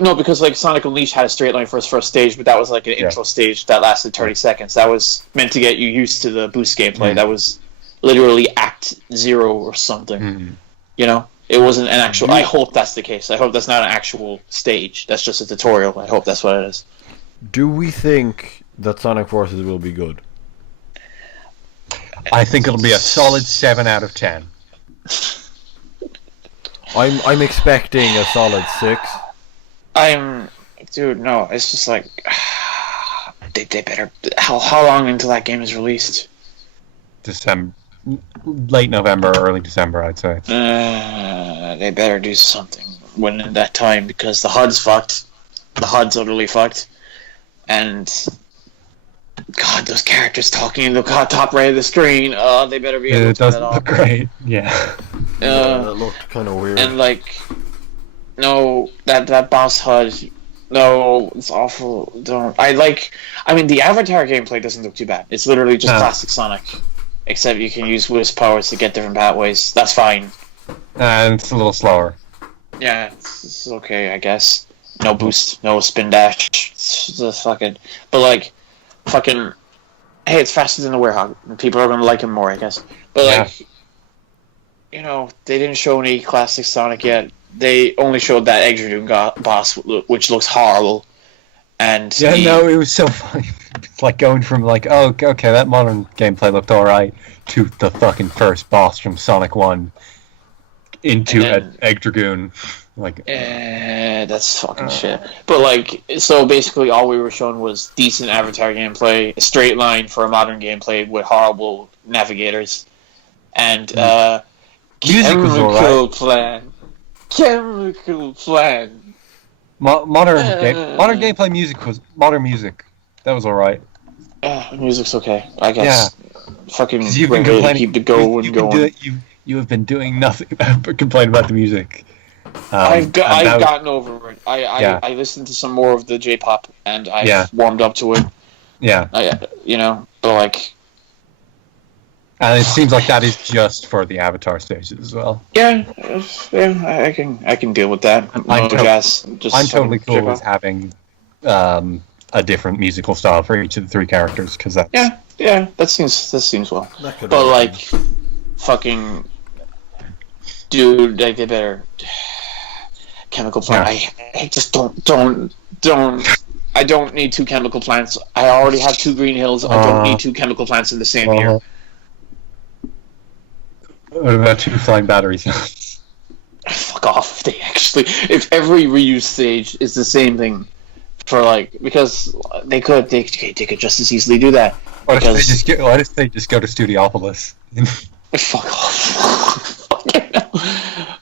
No, because like Sonic Unleashed had a straight line for its first stage, but that was like an intro stage that lasted 30 seconds. That was meant to get you used to the boost gameplay. That was literally Act 0 or something. You know, it wasn't an actual. I hope that's the case. I hope that's not an actual stage. That's just a tutorial. I hope that's what it is. Do we think that Sonic Forces will be good? I think it'll be a solid 7 out of 10. I'm expecting a solid 6. Dude, no. It's just like they better. How long until that game is released? December, late November, early December, I'd say. They better do something when in that time, because the HUD's fucked. The HUD's utterly fucked. And God, those characters talking in the top right of the screen. They better be able to It turn that doesn't off. look great. Yeah. That looked kind of weird. And like, no, that boss HUD. No, it's awful. Don't. I mean, the Avatar gameplay doesn't look too bad. It's literally just classic Sonic, except you can use wisp powers to get different pathways. That's fine. And it's a little slower. Yeah, it's okay, I guess. No boost, no spin dash. It's just fucking. But like, fucking. Hey, it's faster than the Werehog. People are gonna like him more, I guess. But like, you know, they didn't show any classic Sonic yet. They only showed that Extra boss, which looks horrible. And it was so funny. It's like going from like, oh, okay, that modern gameplay looked alright, to the fucking first boss from Sonic 1 into an Egg Dragoon. Like, that's fucking shit. But like, so basically, all we were shown was decent Avatar gameplay, a straight line for a modern gameplay with horrible navigators, and music was alright. Chemical plan. Modern gameplay music was modern music. That was alright. Music's okay, I guess. Yeah. Fucking You've been complaining. keep it going. You have been doing nothing but complain about the music. I've gotten over it. I listened to some more of the J-pop and I've warmed up to it. Yeah. But like. And it seems like that is just for the Avatar stages as well. Yeah, I can deal with that. I'm totally cool with having a different musical style for each of the 3 characters, because that's that seems well. But like, fucking dude, they better chemical plant. I just don't. I don't need 2 chemical plants. I already have 2 green hills. I don't need 2 chemical plants in the same year. What about 2 flying batteries? Fuck off. If every reuse stage is the same thing, for like, because they could just as easily do that. What if they just go to Studiopolis? Fuck off.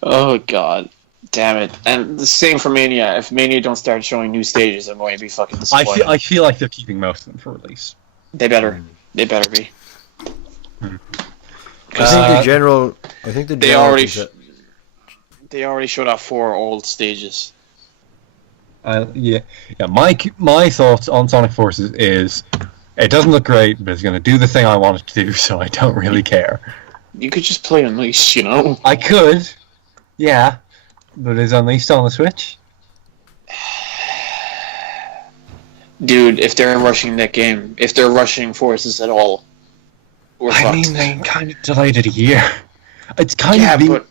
Oh god. Damn it. And the same for Mania. If Mania don't start showing new stages, I'm going to be fucking disappointed. I feel like they're keeping most of them for release. They better be. I think the general. They already showed off 4 old stages. My thoughts on Sonic Forces is, it doesn't look great, but it's going to do the thing I want it to do, so I don't really care. You could just play Unleashed, you know? I could, yeah, but is Unleashed on the Switch? dude, if they're rushing that game, if they're rushing forces at all, we're fucked. I mean, they kind of delayed it a year. It's kind Yeah, of the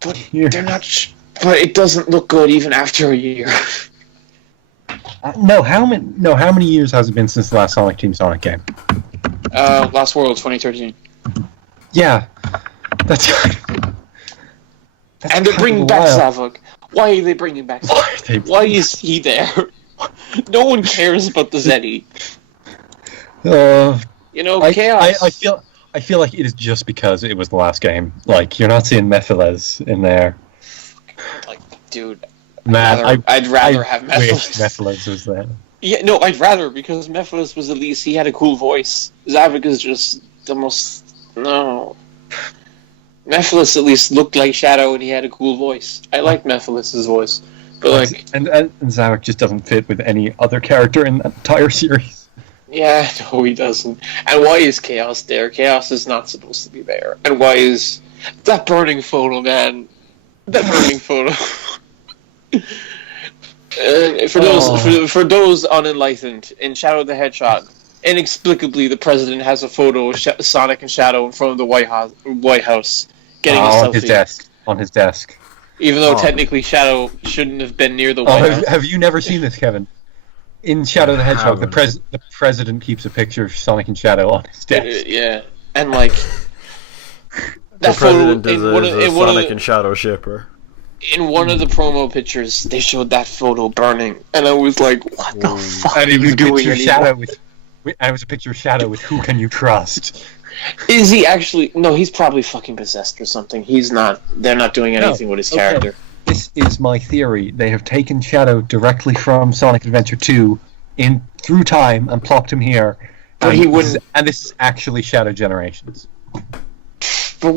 but year. they're not. But it doesn't look good even after a year. No, how many years has it been since the last Sonic Team Sonic game? Last World 2013. Yeah, that's And they're bringing back Zavok. Why are they bringing back Why Zavok? are they- Why is he there? No one cares about the Zeddy. You know, Chaos. I feel like it is just because it was the last game. Like, you're not seeing Mephiles in there. Like, dude, Man, I'd rather have wish Mephiles. Mephiles was there. Yeah, no, I'd rather, because Mephiles was at least, he had a cool voice. Zavok is just the most... No. Mephiles at least looked like Shadow and he had a cool voice. I like Mephiles' voice. But like... And Zavok just doesn't fit with any other character in the entire series. Yeah, no, he doesn't. And why is Chaos there? Chaos is not supposed to be there. And why is... That burning photo, man. That burning photo. For those unenlightened, in Shadow the Hedgehog, inexplicably the president has a photo of Sonic and Shadow in front of the White House getting a selfie. On his desk. Even though technically Shadow shouldn't have been near the White House. Have you never seen this, Kevin? In Shadow the Hedgehog, the president keeps a picture of Sonic and Shadow on his desk. Yeah, and like... The president is a Sonic and Shadow shipper. In one of the promo pictures, they showed that photo burning, and I was like, "What the fuck are you doing?" It was a picture of Shadow with "Who Can You Trust?" Is he actually? No, he's probably fucking possessed or something. He's not. They're not doing anything with his character. This is my theory. They have taken Shadow directly from Sonic Adventure 2 through time and plopped him here. But he wouldn't. And this is actually Shadow Generations. But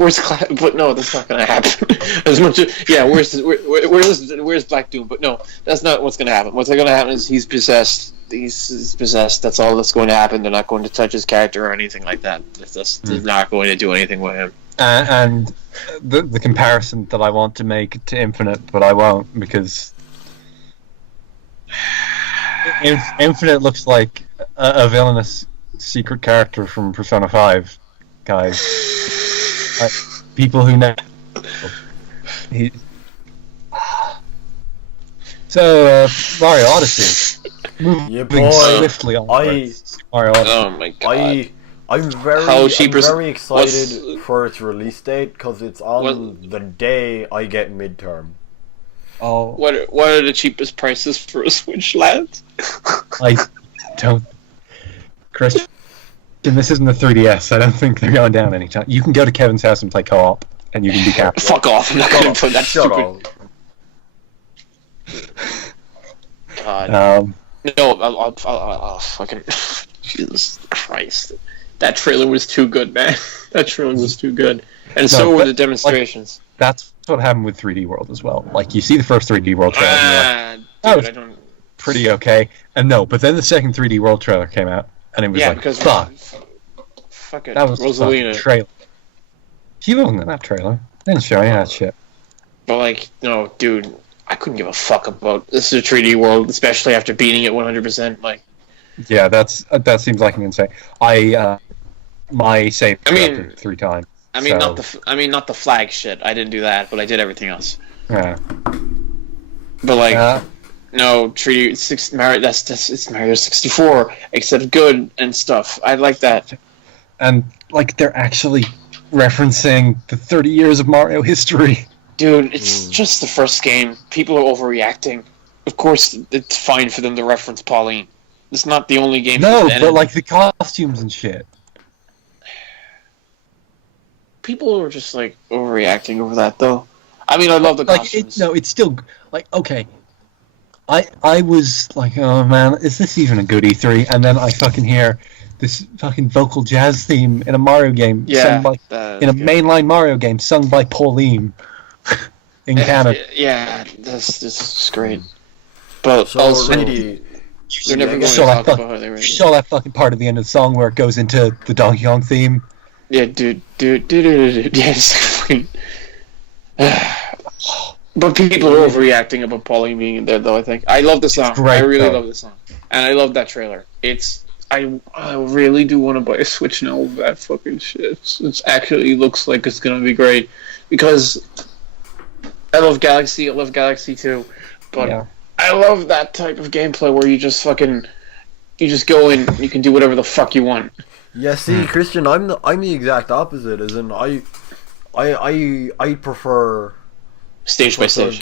but no, that's not gonna happen. As much as where's Black Doom? But no, that's not what's gonna happen. What's gonna happen is he's possessed. He's possessed. That's all that's going to happen. They're not going to touch his character or anything like that. They're not going to do anything with him. And the comparison that I want to make to Infinite, but I won't because Infinite looks like a villainous secret character from Persona 5, guys. People who know. So, Mario Odyssey. Yeah, boy. Swiftly on Mario Odyssey. Oh my god. I'm very excited for its release date because it's on the day I get midterm. Oh. What are the cheapest prices for a Switch, lads? I don't... Chris, this isn't the 3DS. I don't think they're going down anytime. You can go to Kevin's house and play co-op, and you can be captured. Fuck off! I'm not going to put that stupid. God. No, I'll fucking... Jesus Christ. That trailer was too good, man. That trailer was too good. And so were the demonstrations. Like, that's what happened with 3D World as well. Like, you see the first 3D World trailer, and you're like, that was pretty okay. And but then the second 3D World trailer came out, and it was like, fuck it. That was Rosalina. A trailer. She wasn't in that trailer. They didn't show any of that shit. But, like, no, dude, I couldn't give a fuck about this is a 3D World, especially after beating it 100%. Like, yeah, that seems like an insane. My save 3 times. I mean, not the flag shit. I didn't do that, but I did everything else. Yeah. But like, no, 3D Mario. It's Mario 64, except good and stuff. I like that. And like, they're actually referencing the 30 years of Mario history. Dude, it's just the first game. People are overreacting. Of course, it's fine for them to reference Pauline. It's not the only game. No, but like the costumes and shit. People are just like overreacting over that, though. I mean, I love the costumes. It's still like okay. I was like, oh man, is this even a good E3? And then I fucking hear this fucking vocal jazz theme in a Mario game, sung by in a mainline Mario game, sung by Pauline in Canada. Yeah, this is great. But so also, Reidy, they're never going to talk about how they were. You saw that fucking part at the end of the song where it goes into the Donkey Kong theme. Yeah, dude. Yes. But people are overreacting about Pauline being in there, though. I think I love the song. great, I really though. love the song, and I love that trailer. I really do want to buy a Switch now of that fucking shit. It actually looks like it's gonna be great because I love Galaxy. I love Galaxy 2, but Yeah. I love that type of gameplay where you just go in, you can do whatever the fuck you want. Yeah, see, Christian, I'm the exact opposite. As in, I prefer Stage by stage.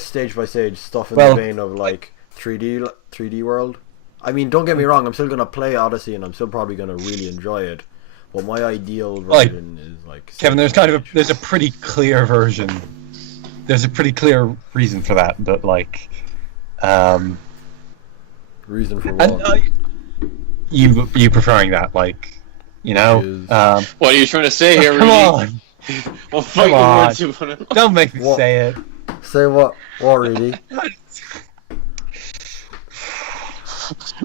stage by stage stuff in Well, the vein of like 3D world. I mean, don't get me wrong. I'm still gonna play Odyssey, and I'm still probably gonna really enjoy it. But my ideal version is like Kevin, there's a pretty clear version. There's a pretty clear reason for that, but like, reason for and, what? you preferring that, like, you know, Is- What are you trying to say here, come Reidy? on, Well, fuck come on. words you wanna... don't make me What? say it. Say what? What, really?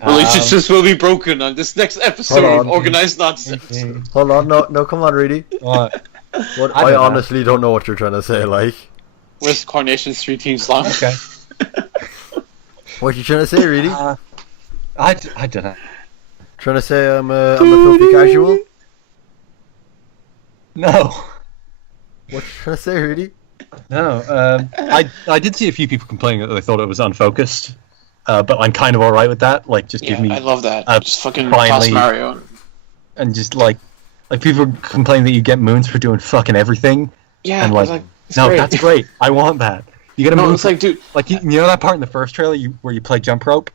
Relationships will be broken on this next episode Hold of on. Organised Nonsense. Hold on, no, come on, Reedy. What? What? I I don't know. honestly don't know what you're trying to say. Like, With Carnation's 3 teams long. Okay. what you trying to say, Reedy? I don't know. Trying to say I'm a filthy casual? No. What you trying to say, Reedy? No, I did see a few people complaining that they thought it was unfocused, but I'm kind of alright with that. Like, just give Yeah, me I love that. Just fucking finally- toss Mario. and just like people complain that you get moons for doing fucking everything, Yeah, and like, it's no, great. that's great. I want that. You get a No, moon. it's like, dude, Like you know that part in the first trailer where you play jump rope.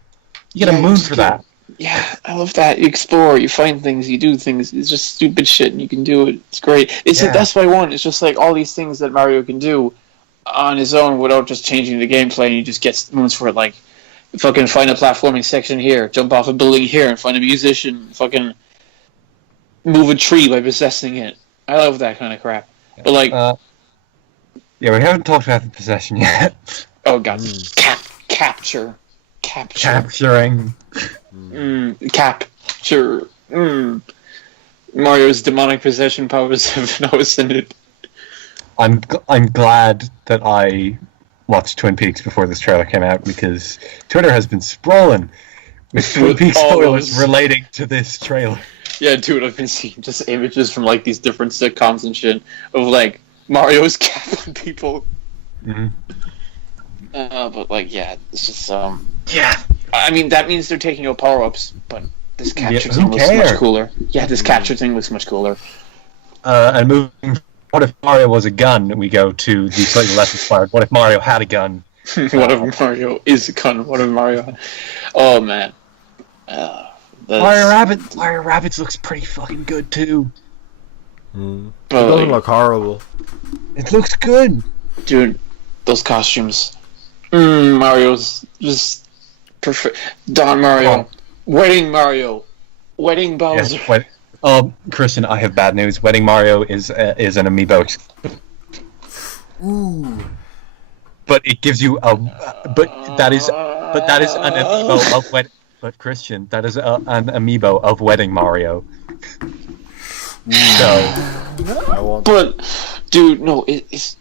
You get Yeah, a moon just for get- that. yeah, I love that. You explore, you find things, you do things. It's just stupid shit, and you can do it. It's great. Yeah. That's what I want. It's just like all these things that Mario can do on his own without just changing the gameplay, and you just get moons for it. Like, fucking find a platforming section here, jump off a building here, and find a musician, fucking move a tree by possessing it. I love that kind of crap. But like, Yeah, we haven't talked about the possession yet. oh god, capture. Capturing. Capture. Mario's demonic possession powers have now ascended. I'm glad that I watched Twin Peaks before this trailer came out because Twitter has been sprawling with Twin Peaks all spoilers those- relating to this trailer. Yeah, dude, I've been seeing just images from like these different sitcoms and shit of like Mario's capping people. Mhm. But like, yeah, it's just Yeah. I mean, that means they're taking out power-ups, but this capture Yeah, thing who looks much cares? cooler. Yeah, this capture thing looks much cooler. And moving. What if Mario was a gun? We go to the slightly less inspired. What if Mario had a gun? What if Mario is a con? What if Mario? Oh man. Mario Rabbids looks pretty fucking good too. It But, doesn't like, look horrible. It looks good. dude, those costumes. Mario's just perfect. Don Mario, Wedding Mario, Wedding Bowser. Yes, wait. Oh, Christian, I have bad news. Wedding Mario is an amiibo. Ooh. But it gives you a. But that is an amiibo of wed. But Christian, that is an amiibo of Wedding Mario. So I want. But, dude, no, it's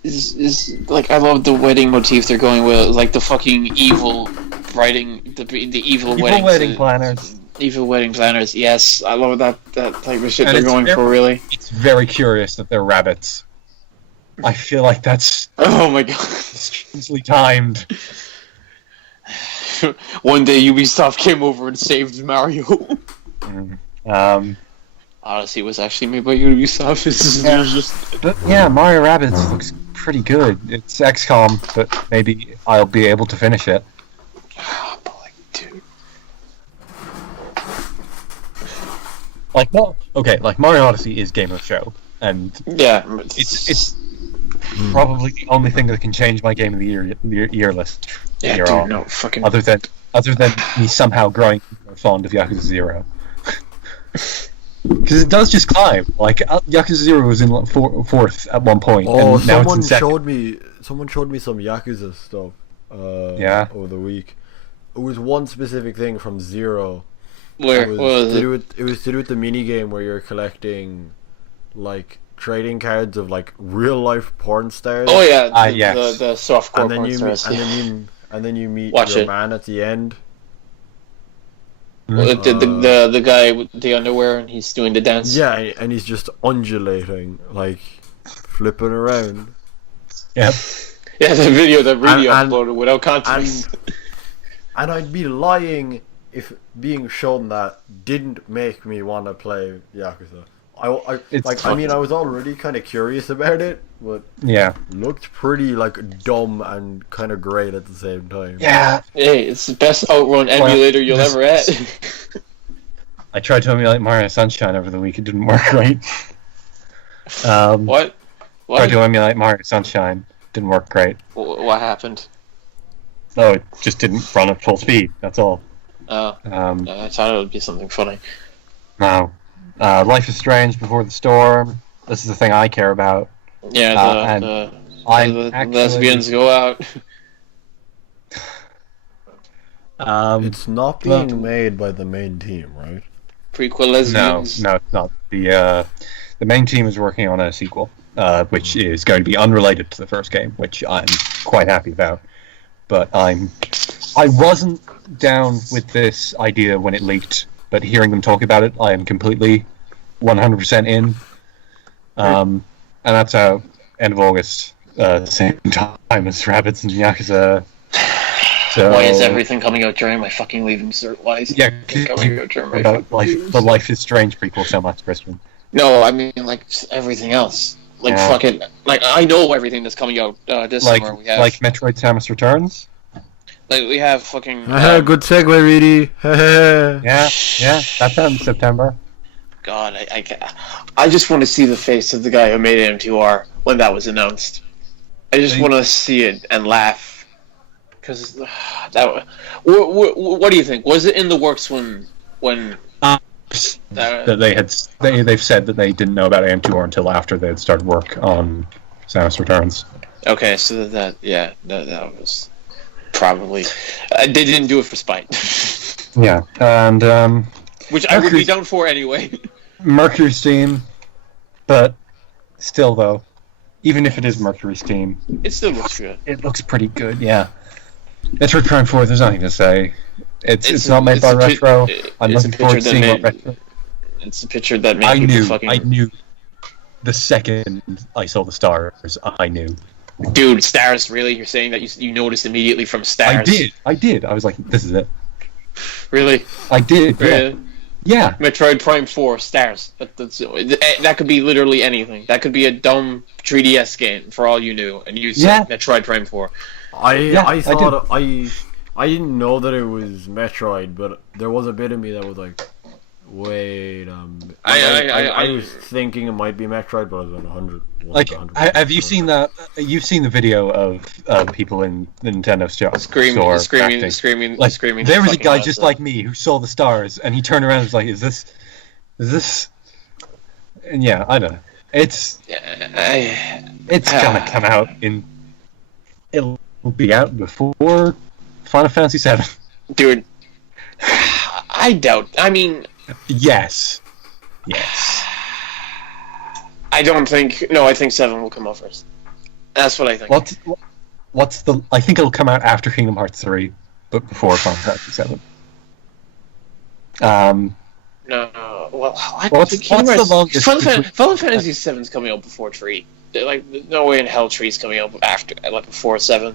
like I love the wedding motif they're going with, like the fucking evil writing, the evil wedding planners. Evil wedding planners. Yes, I love that type of shit And they're it's going very- for. Really. It's very curious that they're rabbits. I feel like that's Oh my god. strangely timed. One day Ubisoft came over and saved Mario. Odyssey was actually made by Ubisoft. This is just But yeah, Mario Rabbids looks pretty good. It's XCOM, but maybe I'll be able to finish it. but like, dude. Like, well, okay, like Mario Odyssey is Game of the Show, and Yeah, it's probably the only thing that can change my Game of the Year list. from yeah, here dude. on. No, fucking. Other than me somehow growing more fond of Yakuza 0. Because it does just climb. Like Yakuza 0 was in like, fourth at one point, Oh, and now it's someone in second. showed me some Yakuza stuff. Yeah. Over the week. It was one specific thing from Zero. Where It was was it? to do with the mini game where you're collecting like trading cards of like real life porn stars. Oh yeah, yes. the softcore and then porn you stars. and then you meet Watch your it. man at the end. The guy with the underwear and he's doing the dance. Yeah, and he's just undulating, like flipping around. Yep. Yeah, the video that really And- uploaded without context. And I'd be lying if being shown that didn't make me want to play Yakuza. I mean, I was already kind of curious about it, but Yeah. looked pretty like dumb and kind of great at the same time. Yeah. Hey, it's the best Outrun emulator you'll ever have. I tried to emulate Mario Sunshine over the week. It didn't work right. What? Tried to emulate Mario Sunshine. Didn't work great. What happened? Oh, it just didn't run at full speed. That's all. Oh, I thought it would be something funny. No. Life is Strange Before the Storm. This is the thing I care about. Yeah, and the actually- lesbians go out. It's not being made by the main team, right? Prequel No, lesbians. it's not. The main team is working on a sequel, which is going to be unrelated to the first game, which I'm quite happy about. But I wasn't down with this idea when it leaked, but hearing them talk about it, I am completely 100% in. And that's out end of August, same time as Rabbids and Yakuza. So, Why is everything coming out during my fucking leaving cert? Why is Yeah, everything coming out during my about fucking the Life is Strange prequel so much, Christian. No, I mean like just everything else. Like Yeah. fucking like I know everything that's coming out this summer. We have Like Metroid Samus Returns. we have fucking Good segue, Reidy. Yeah, that's out in September. God, I just want to see the face of the guy who made M2R when that was announced. I just want to see it and laugh. Because that. What do you think? Was it in the works when? That they've said that they didn't know about AM2R until after they had started work on Samus Returns. Okay, so that was probably they didn't do it for spite. Yeah, and Which I would be down for anyway. Mercury Steam, but still though, even if it is Mercury Steam, It still looks good. it looks pretty good. Yeah, Metroid Prime 4. There's nothing to say. It's not made by Retro. I'm looking forward to seeing what Retro. It's a picture that made people fucking. I knew. The second I saw the stars, I knew. Dude, stars! Really? You're saying that you noticed immediately from stars? I did. I was like, this is it. Really? I did. Really? Yeah. Metroid Prime 4 stars. That could be literally anything. That could be a dumb 3DS game for all you knew, and you said Metroid Prime 4. I thought I didn't know that it was Metroid, but there was a bit of me that was like, wait, I was thinking it might be Metroid, but I was 100. Like, have you seen that? You've seen the video of people in the Nintendo store Screaming. There was a guy just like me who saw the stars, and he turned around and was like, "Is this?" And yeah, I don't know. It's gonna come out in. It'll be out before Final Fantasy VII. Dude, I doubt. I mean, yes. I don't think. No, I think 7 will come out first. That's what I think. What's the? I think it'll come out after Kingdom Hearts 3, but before Final Fantasy 7. No. Well, what's the longest? Final Fantasy 7 is coming out before 3. Like, there's no way in hell 3 is coming out after, like, before 7.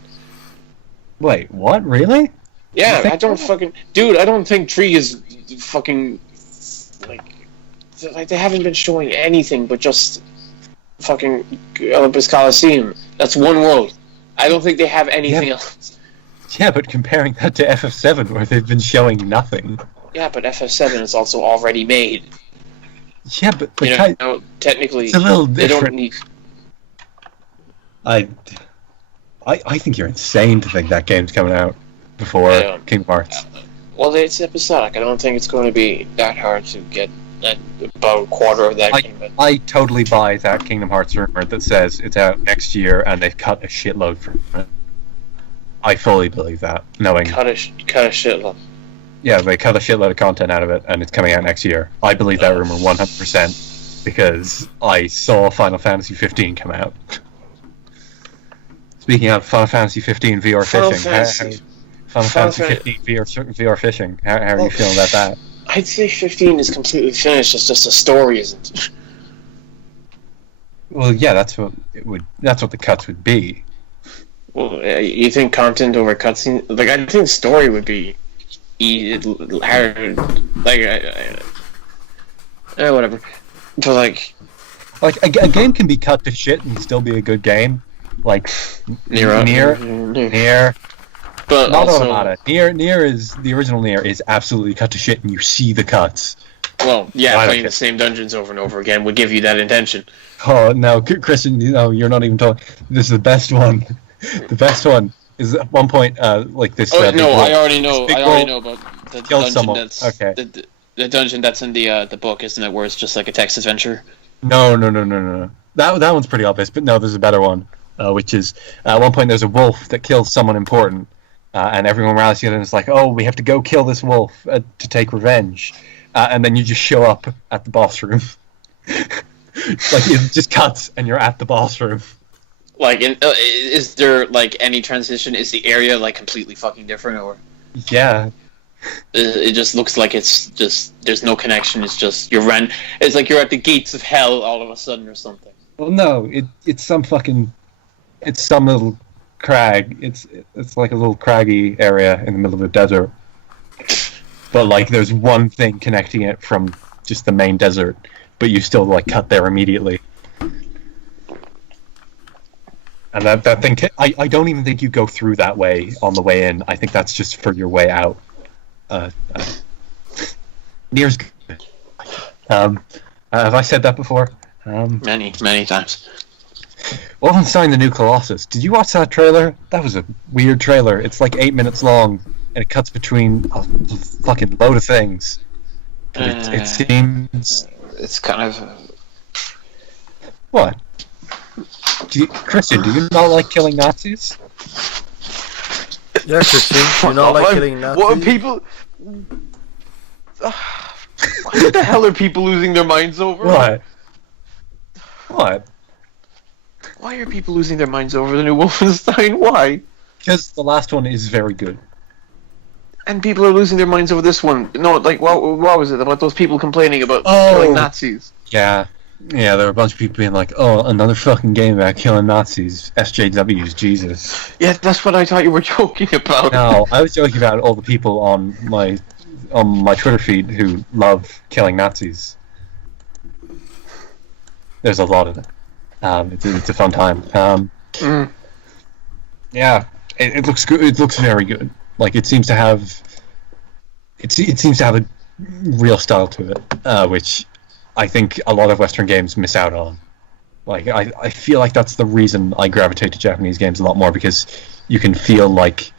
Wait, what? Really? Yeah, I don't fucking... Dude, I don't think 3 is fucking... Like, they haven't been showing anything but just fucking Olympus Coliseum. That's one world. I don't think they have anything else. Yeah, but comparing that to FF7, where they've been showing nothing. Yeah, but FF7 is also already made. Yeah, but technically, it's a little they different. don't need... I think you're insane to think that game's coming out before Kingdom Hearts. Well, it's episodic. I don't think it's going to be that hard to get about a quarter of that game. I totally buy that Kingdom Hearts rumor that says it's out next year and they've cut a shitload from it. I fully believe that, knowing... Cut a shitload. Yeah, they cut a shitload of content out of it and it's coming out next year. I believe that rumor 100%. because I saw Final Fantasy 15 come out. Speaking of Final Fantasy 15 VR fishing, Final Fantasy 15 VR fishing. How are you feeling about that? I'd say 15 is completely finished. It's just a story, isn't it? Well, yeah, that's what it would. That's what the cuts would be. Well, you think content over cutscene? Like, I think story would be hard. Like, whatever. But like a game can be cut to shit and still be a good game. Like Nier. But not also, Automata. Nier is the original Nier is absolutely cut to shit, and you see the cuts. Well, yeah, playing the same dungeons over and over again would give you that intention. Oh no, Christian! No, you're not even talking. This is the best one. The best one is at one point like this. Oh no, I already know. I already know about the dungeon someone. that's okay. The dungeon that's in the book, isn't it? Where it's just like a text adventure. No. That one's pretty obvious, but no, there's a better one, which is at one point there's a wolf that kills someone important, and everyone rallies together and it's like, oh, we have to go kill this wolf to take revenge, and then you just show up at the boss room. Like it just cuts and you're at the boss room. Like, is there like any transition? Is the area like completely fucking different, or? Yeah. It just looks like it's just there's no connection. It's just it's like you're at the gates of hell all of a sudden or something. Well, no, it's some little crag. It's like a little craggy area in the middle of the desert. But like, there's one thing connecting it from just the main desert, but you still like cut there immediately. And that thing, I don't even think you go through that way on the way in. I think that's just for your way out. Nier's good. Have I said that before? Many times. Wolfenstein: The New Colossus. Did you watch that trailer? That was a weird trailer. It's like 8 minutes long, and it cuts between a fucking load of things. It seems... It's kind of... What? Christian, do you not like killing Nazis? Yeah, Christian, do you not like killing Nazis? What are people... What the hell are people losing their minds over? What? Why are people losing their minds over the new Wolfenstein? Why? Because the last one is very good. And people are losing their minds over this one. No, like, what was it about those people complaining about killing Nazis? Yeah, there were a bunch of people being like, oh, another fucking game about killing Nazis. SJWs, Jesus. Yeah, that's what I thought you were joking about. No, I was joking about all the people on my Twitter feed who love killing Nazis. There's a lot of it. It's a fun time. Yeah, it looks good. It looks very good. Like it seems to have a real style to it, which I think a lot of Western games miss out on. Like I feel like that's the reason I gravitate to Japanese games a lot more, because you can feel like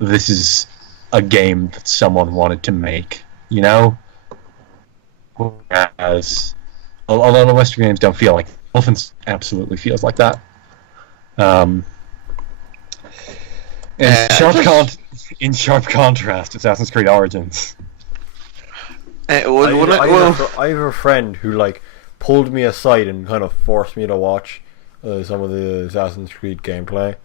this is a game that someone wanted to make, you know? Whereas a lot of Western games don't feel like Wolfenstein absolutely feels like that. In sharp contrast, Assassin's Creed Origins. I have a friend who like pulled me aside and kind of forced me to watch some of the Assassin's Creed gameplay,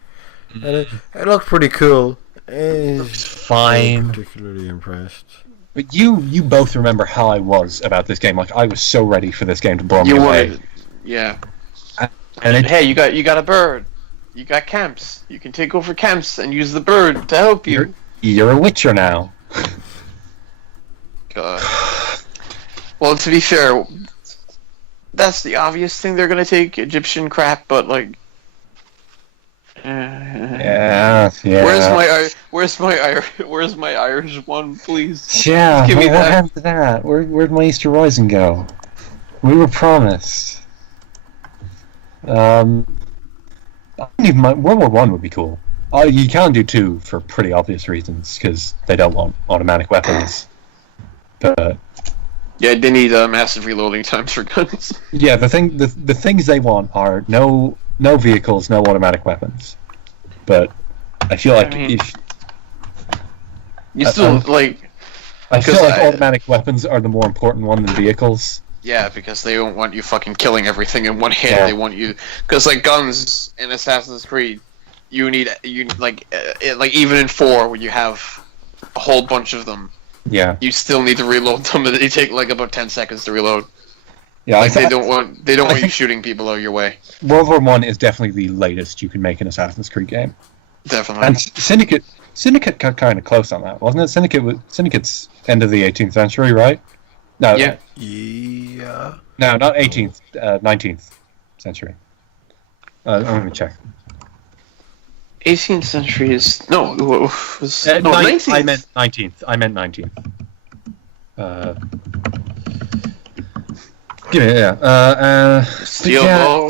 and it looked pretty cool. It's fine. I'm particularly impressed. But you both remember how I was about this game. Like I was so ready for this game to blow me away. Yeah. And hey, you got a bird. You got camps. You can take over camps and use the bird to help you. You're a Witcher now. God. Well, to be fair, that's the obvious thing they're gonna take Egyptian crap, but like. Yeah. Where's my Irish one, please? Yeah. Give me what that. happened to that? Where'd my Easter Rising go? We were promised. I don't even mind. World War One would be cool. You can do 2 for pretty obvious reasons, because they don't want automatic weapons. But yeah, they need massive reloading times for guns. yeah, the things they want are no vehicles, no automatic weapons. But I feel like you still like. I feel like automatic weapons are the more important one than vehicles. Yeah, because they don't want you fucking killing everything in one hit. Yeah. They want you because like guns in Assassin's Creed, you like even in 4 when you have a whole bunch of them, Yeah. you still need to reload them, and they take like about 10 seconds to reload. Yeah, Like I they don't want you think- shooting people out of your way. World War One is definitely the latest you can make an Assassin's Creed game, Definitely. and Syndicate got kind of close on that, wasn't it? Syndicate's end of the 18th century, right? No, Yeah. Yeah. no, not 18th, 19th century. I'm gonna check. 18th century is no, it was no 19th. I meant 19th. I meant 19th. Give me Steel yeah. ball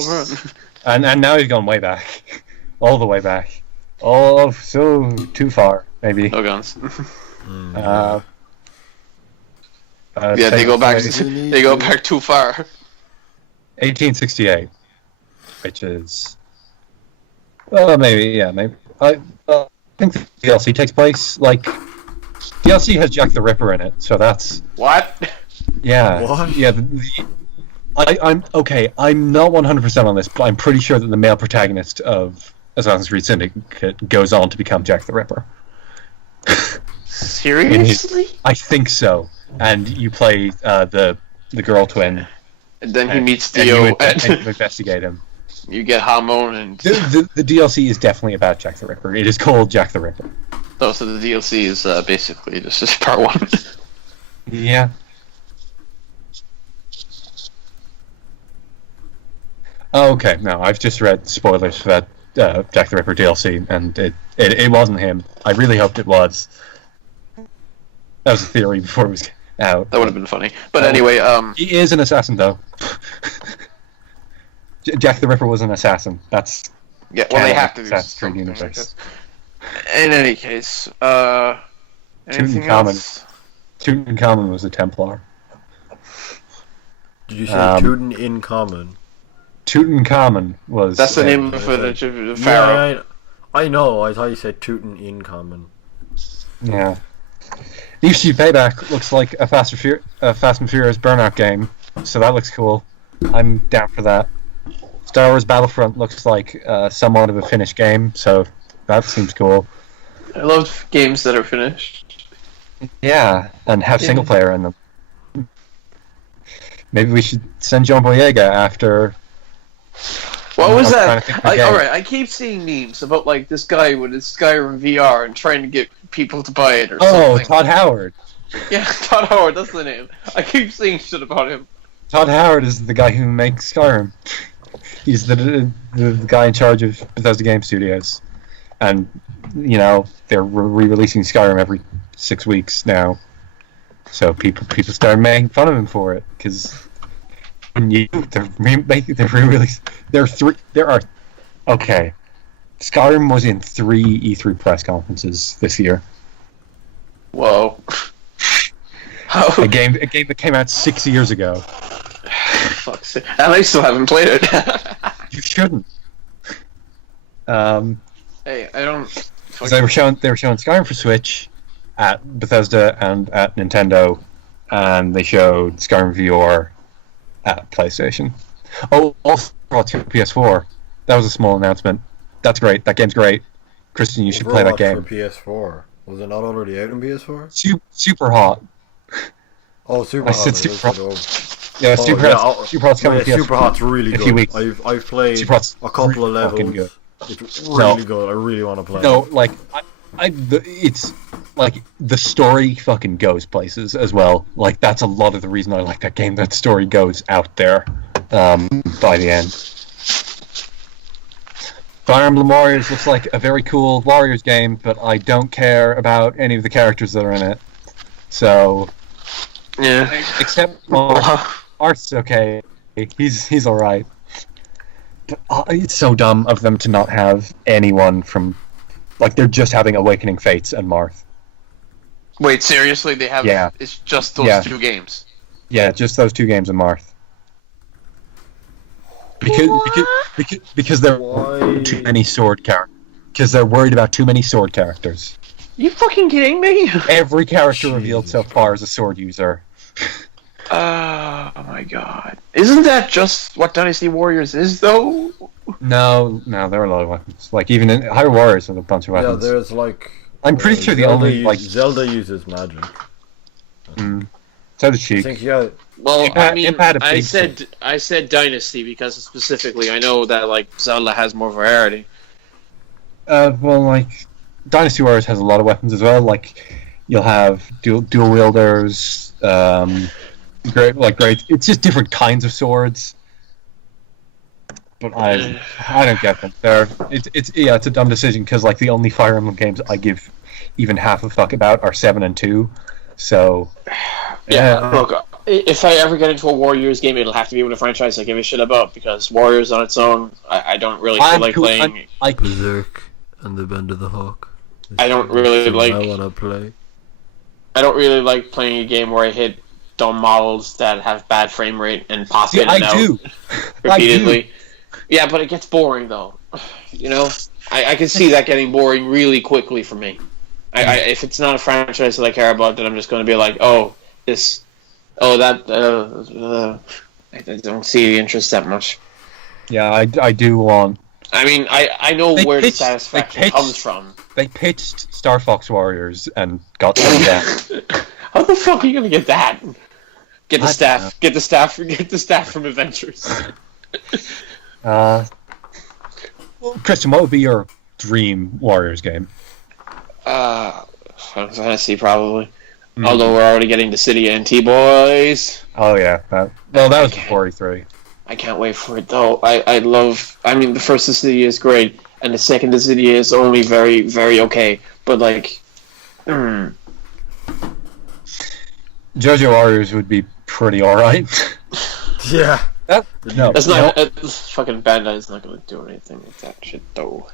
run. And now he's gone way back, all the way back, so too far maybe. No guns. Uh, Yeah, they go back. take- They go back too far. 1868, which is maybe. I think the DLC takes place like DLC has Jack the Ripper in it, so that's What? yeah. What? Yeah, I'm okay. I'm not 100% on this, but I'm pretty sure that the male protagonist of Assassin's Creed Syndicate goes on to become Jack the Ripper. Seriously? I think so. And you play the girl twin. And then he meets and you Theo, and you and investigate him. you get Hamon, and The DLC is definitely about Jack the Ripper. It is called Jack the Ripper. so the DLC is basically just part 1. Yeah. Oh, okay. No, I've just read spoilers for that Jack the Ripper DLC, and it wasn't him. I really hoped it was. That was a theory before it was out. That would have been funny. But anyway, He is an assassin, though. Jack the Ripper was an assassin. That's yeah. Well, they canon have to do Assassin's Creed something like universe. that. In any case, anything Tutankhamun. else? Tutankhamun was a Templar. Did you say Um, in common? Tutankhamun was. That's the name yeah, for the Yeah, pharaoh. I know. I thought you said Tootin in common. Yeah. UFC Payback looks like a Fast and Furious Burnout game, so that looks cool. I'm down for that. Star Wars Battlefront looks like somewhat of a finished game, so that seems cool. I love games that are finished. Yeah, and have Yeah. single player in them. Maybe we should send John Boyega after. What was I'm trying that? to think of the game. Alright, I keep seeing memes about like this guy with his Skyrim VR and trying to get people to buy it or Oh, something. Todd Howard. Yeah, Todd Howard, that's the name. I keep seeing shit about him. Todd Howard is the guy who makes Skyrim. He's the guy in charge of Bethesda Game Studios, and they're re-releasing Skyrim every 6 weeks now. So people started making fun of him for it because they're re-releasing. There are okay. Skyrim was in 3 E3 press conferences this year. Whoa. How? A game that came out 6 years ago. Fuck's sake. And I still haven't played it. You shouldn't. Hey, I don't. 'Cause they were showing Skyrim for Switch at Bethesda and at Nintendo, and they showed Skyrim VR at PlayStation. Oh, also brought to PS4. That was a small announcement. That's great. That game's great. Kristen, you should play that Overwatch game. for PS4. Was it not already out in PS4? Super hot. Oh, Super I Hot. said it Super is Hot. good. Yeah, Oh, Super yeah, Hot's coming to PS4. Super Hot's really in a good. few weeks. I've played Super Hot's a couple of really fucking levels. good. It's really good. I really want to play. No, like it's like the story fucking goes places as well. Like that's a lot of the reason I like that game. That story goes out there by the end. Fire Emblem Warriors looks like a very cool Warriors game, but I don't care about any of the characters that are in it. So, Yeah. except Art's okay. He's all right. But it's so dumb of them to not have anyone from, like they're just having Awakening Fates and Marth. Wait, seriously? They have. Yeah. It's just those Yeah. 2 games. Yeah, just those 2 games and Marth. Because there Why? are too many sword characters. Because they're worried about too many sword characters. You fucking kidding me? Every character revealed so far is a sword user. Oh my god. Isn't that just what Dynasty Warriors is, though? No, there are a lot of weapons. Like, even in Higher Warriors have a bunch of Yeah, weapons. there's like. I'm pretty sure the only, like... Zelda uses magic. So the I Cheek. think yeah. Well, Impa- I mean, Impa had a I big said Dynasty because specifically I know that like Zelda has more variety. Well, like, Dynasty Warriors has a lot of weapons as well. Like, you'll have dual wielders, great. It's just different kinds of swords. But I don't get them. It's a dumb decision because like the only Fire Emblem games I give even half a fuck about are 7 and 2. So Yeah, look, if I ever get into a Warriors game, it'll have to be with a franchise I give a shit about because Warriors on its own, I don't really feel like playing. Berserk and the Bend of the Hawk. I don't really like. I want to play. I don't really like playing a game where I hit dumb models that have bad frame rate and pop in and out repeatedly. Yeah, but it gets boring though. You know, I can see that getting boring really quickly for me. If it's not a franchise that I care about, then I'm just going to be like, I don't see the interest that much. yeah, I do want. I mean, I know where the satisfaction comes from. They pitched Star Fox Warriors and got them down. How the fuck are you going to get that? Get the I staff. Get the staff from Adventures. Well, Christian, what would be your dream Warriors game? Final Fantasy probably. Although we're already getting the City NT boys. Oh yeah, that was before E3. I can't wait for it though. I mean, the first City is great, and the second City is only very, very okay. But like, JoJo Warriors would be pretty alright. Yeah. that's not fucking Bandai is not going to do anything with that shit though.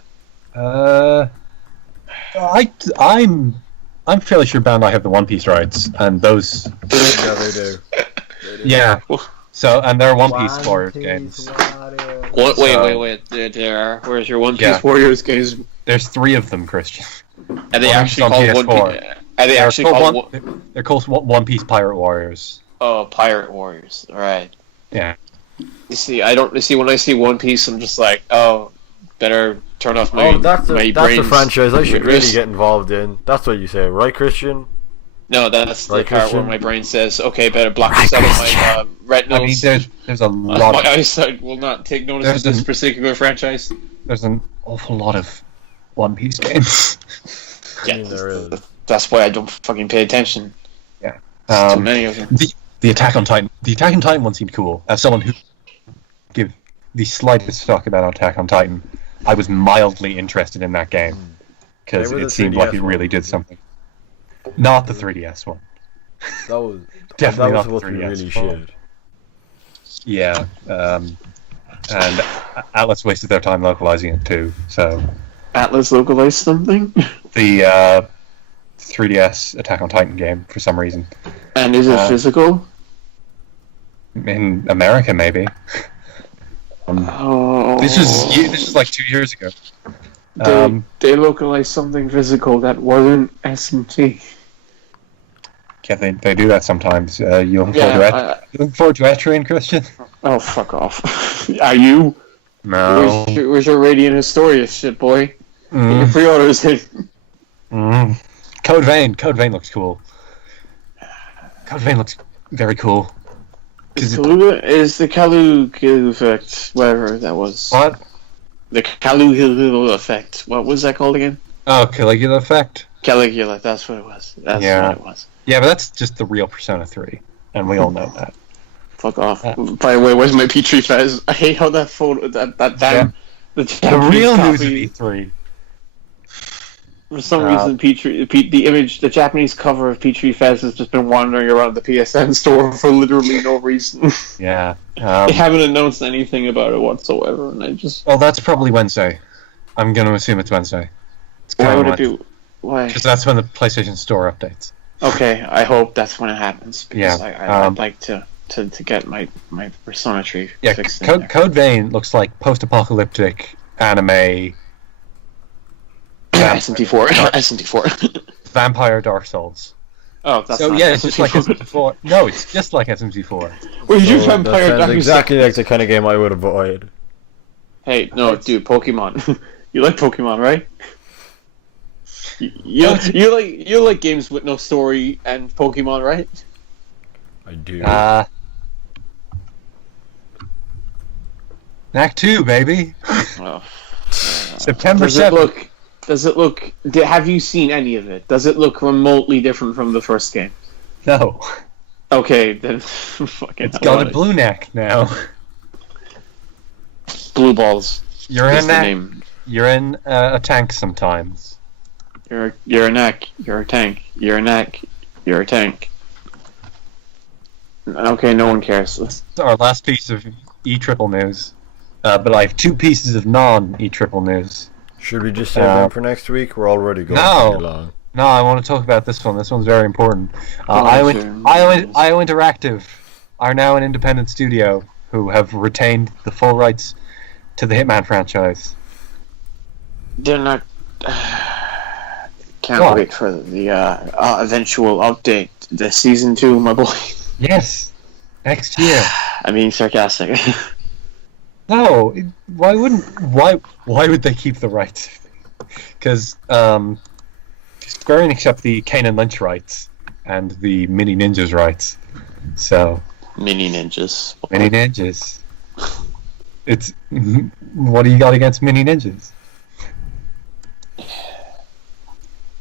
I'm fairly sure Bandai have the One Piece rights, and those. Yeah, they do. Yeah. So, and they're One Piece Warriors games. What? Wait. There. Where's your One Piece Warriors games? There's 3 of them, Christian. Are they actually called One Piece? Are they actually called? They're called One Piece Pirate Warriors. Oh, Pirate Warriors. All right. Yeah. You see, when I see One Piece, I'm just like, oh, better turn off my. That's my a franchise I should really wrist. get involved in. That's what you say, right, Christian? No, that's Right, the part Christian? where my brain says, okay, better block this out of my retinas. I mean, there's a lot. My eyesight will not take notice of this particular franchise. There's an awful lot of One Piece games. Yeah, There is. that's why I don't fucking pay attention. Yeah. Too many of them. The Attack on Titan. The Attack on Titan one seemed cool. As someone who give the slightest fuck about Attack on Titan, I was mildly interested in that game because Maybe it the seemed 3DS like it one. really did something. Not the 3DS one. That was Definitely that was not the supposed to be 3DS really one. shit. Yeah. And Atlas wasted their time localizing it too. So Atlas localized something? the 3DS Attack on Titan game for some reason. And is it physical? In America, maybe. This was like 2 years ago. They localized something physical that wasn't SMT. Yeah, they do that sometimes. You looking forward to Etrian, Christian? Oh, fuck off. Are you? No. Where's your Radiant Historia shit, boy? Get your pre-orders in. Code Vein looks cool. Code Vein looks very cool. Is the Caligula effect, whatever that was. What? The Caligula effect. What was that called again? Oh, Caligula effect? Caligula, that's what it was. That's what it was. Yeah, but that's just the real Persona 3, and we all know that. Fuck off. By the way, where's my Petri Fez? I hate how that photo, that damn... The real news of E3. For some reason, the Japanese cover of Petri Fez has just been wandering around the PSN store for literally no reason. Yeah. They haven't announced anything about it whatsoever, and I just... Well, that's probably Wednesday. I'm going to assume it's Wednesday. Why would it be... Why? Because that's when the PlayStation Store updates. Okay, I hope that's when it happens, because Yeah, I'd like to get my Persona tree Yeah, fixed in there. Code Vein looks like post-apocalyptic anime... SMT4. SMT4. Vampire Dark Souls. Oh, that's So not yeah, it's just like SMT4. SMT4. No, it's just like SMT4. Well, you So Vampire that sounds Dinosaur. exactly like the kind of game I would avoid. Hey, no, dude, Pokemon. You like Pokemon, right? You like games with no story and Pokemon, right? I do. Knack 2, baby. Oh. September Does it 7th. look? Have you seen any of it? Does it look remotely different from the first game? No. Okay, then fucking. It's got a blue neck now. Blue balls. You're is in the that. name. You're in a tank sometimes. You're a neck. You're a tank. You're a neck. You're a tank. Okay, no one cares. It's our last piece of E-triple news. But I have 2 pieces of non-E-triple news. Should we just save them for next week? We're already going No. pretty long. No, I want to talk about this one. This one's very important. IO Interactive are now an independent studio who have retained the full rights to the Hitman franchise. They're not. Can't What? wait for the eventual update. The season 2, my boy. Yes, next year. I'm being sarcastic. No, why would they keep the rights? Because Square Enix kept the Kane Lynch rights and the Mini Ninjas rights. So Mini ninjas. Mini Ninjas. It's what do you got against Mini Ninjas?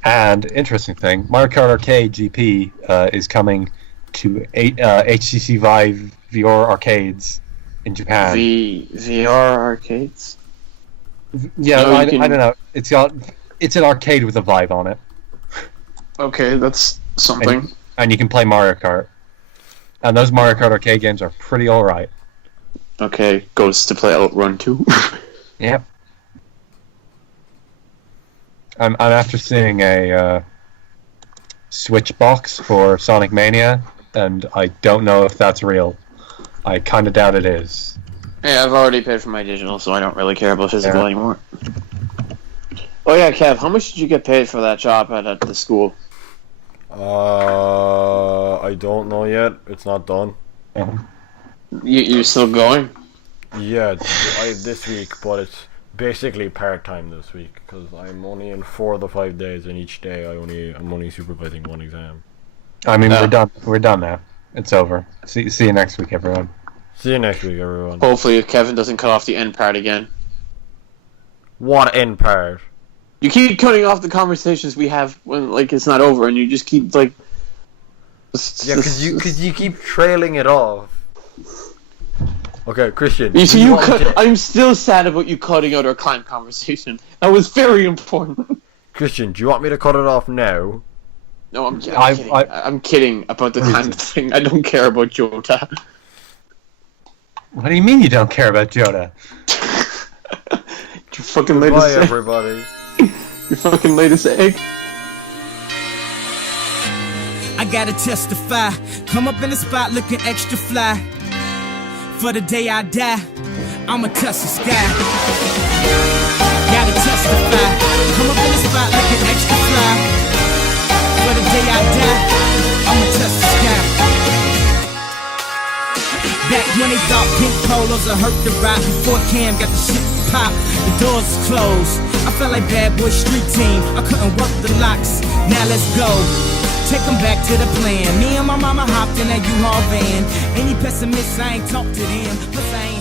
And interesting thing, Mario Kart Arcade GP is coming to HTC Vive VR arcades in Japan. The VR arcades. Yeah, No, I you can- don't know. It's an arcade with a Vive on it, Okay, that's something. and you can play Mario Kart. And those Mario Kart arcade games are pretty alright. Okay, goes to play Outrun 2. Yep. I'm after seeing a Switch box for Sonic Mania, and I don't know if that's real. I kind of doubt it is. Hey, I've already paid for my digital, so I don't really care about physical Yeah. anymore. Oh yeah, Kev, how much did you get paid for that job at the school? I don't know yet. It's not done. You're still going? Yeah, this week, but it's basically part-time this week because I'm only in 4 of the 5 days, and each day I'm only supervising 1 exam. I mean, No. we're done. We're done now. It's over. See you next week, everyone. See you next week, everyone. Hopefully, if Kevin doesn't cut off the end part again. What end part? You keep cutting off the conversations we have when it's not over, and you just keep Yeah, because you keep trailing it off. Okay, Christian. You see, do you want cut. to- I'm still sad about you cutting out our climb conversation. That was very important. Christian, do you want me to cut it off now? No, I'm kidding. I- I'm kidding about the time thing. I don't care about Jota. What do you mean you don't care about Joda? You fucking laid Bye, us egg. everybody. You fucking laid us egg. I gotta testify. Come up in the spot looking extra fly. For the day I die, I'ma touch the sky. Gotta testify. Come up in the spot looking extra fly. For the day I die, I'ma touch the sky. Back when they thought pink polos would hurt the ride. Before Cam got the shit pop, the doors is closed. I felt like bad boy street team. I couldn't work the locks. Now let's go. Take them back to the plan. Me and my mama hopped in that U-Haul van. Any pessimists, I ain't talk to them. Plus I ain't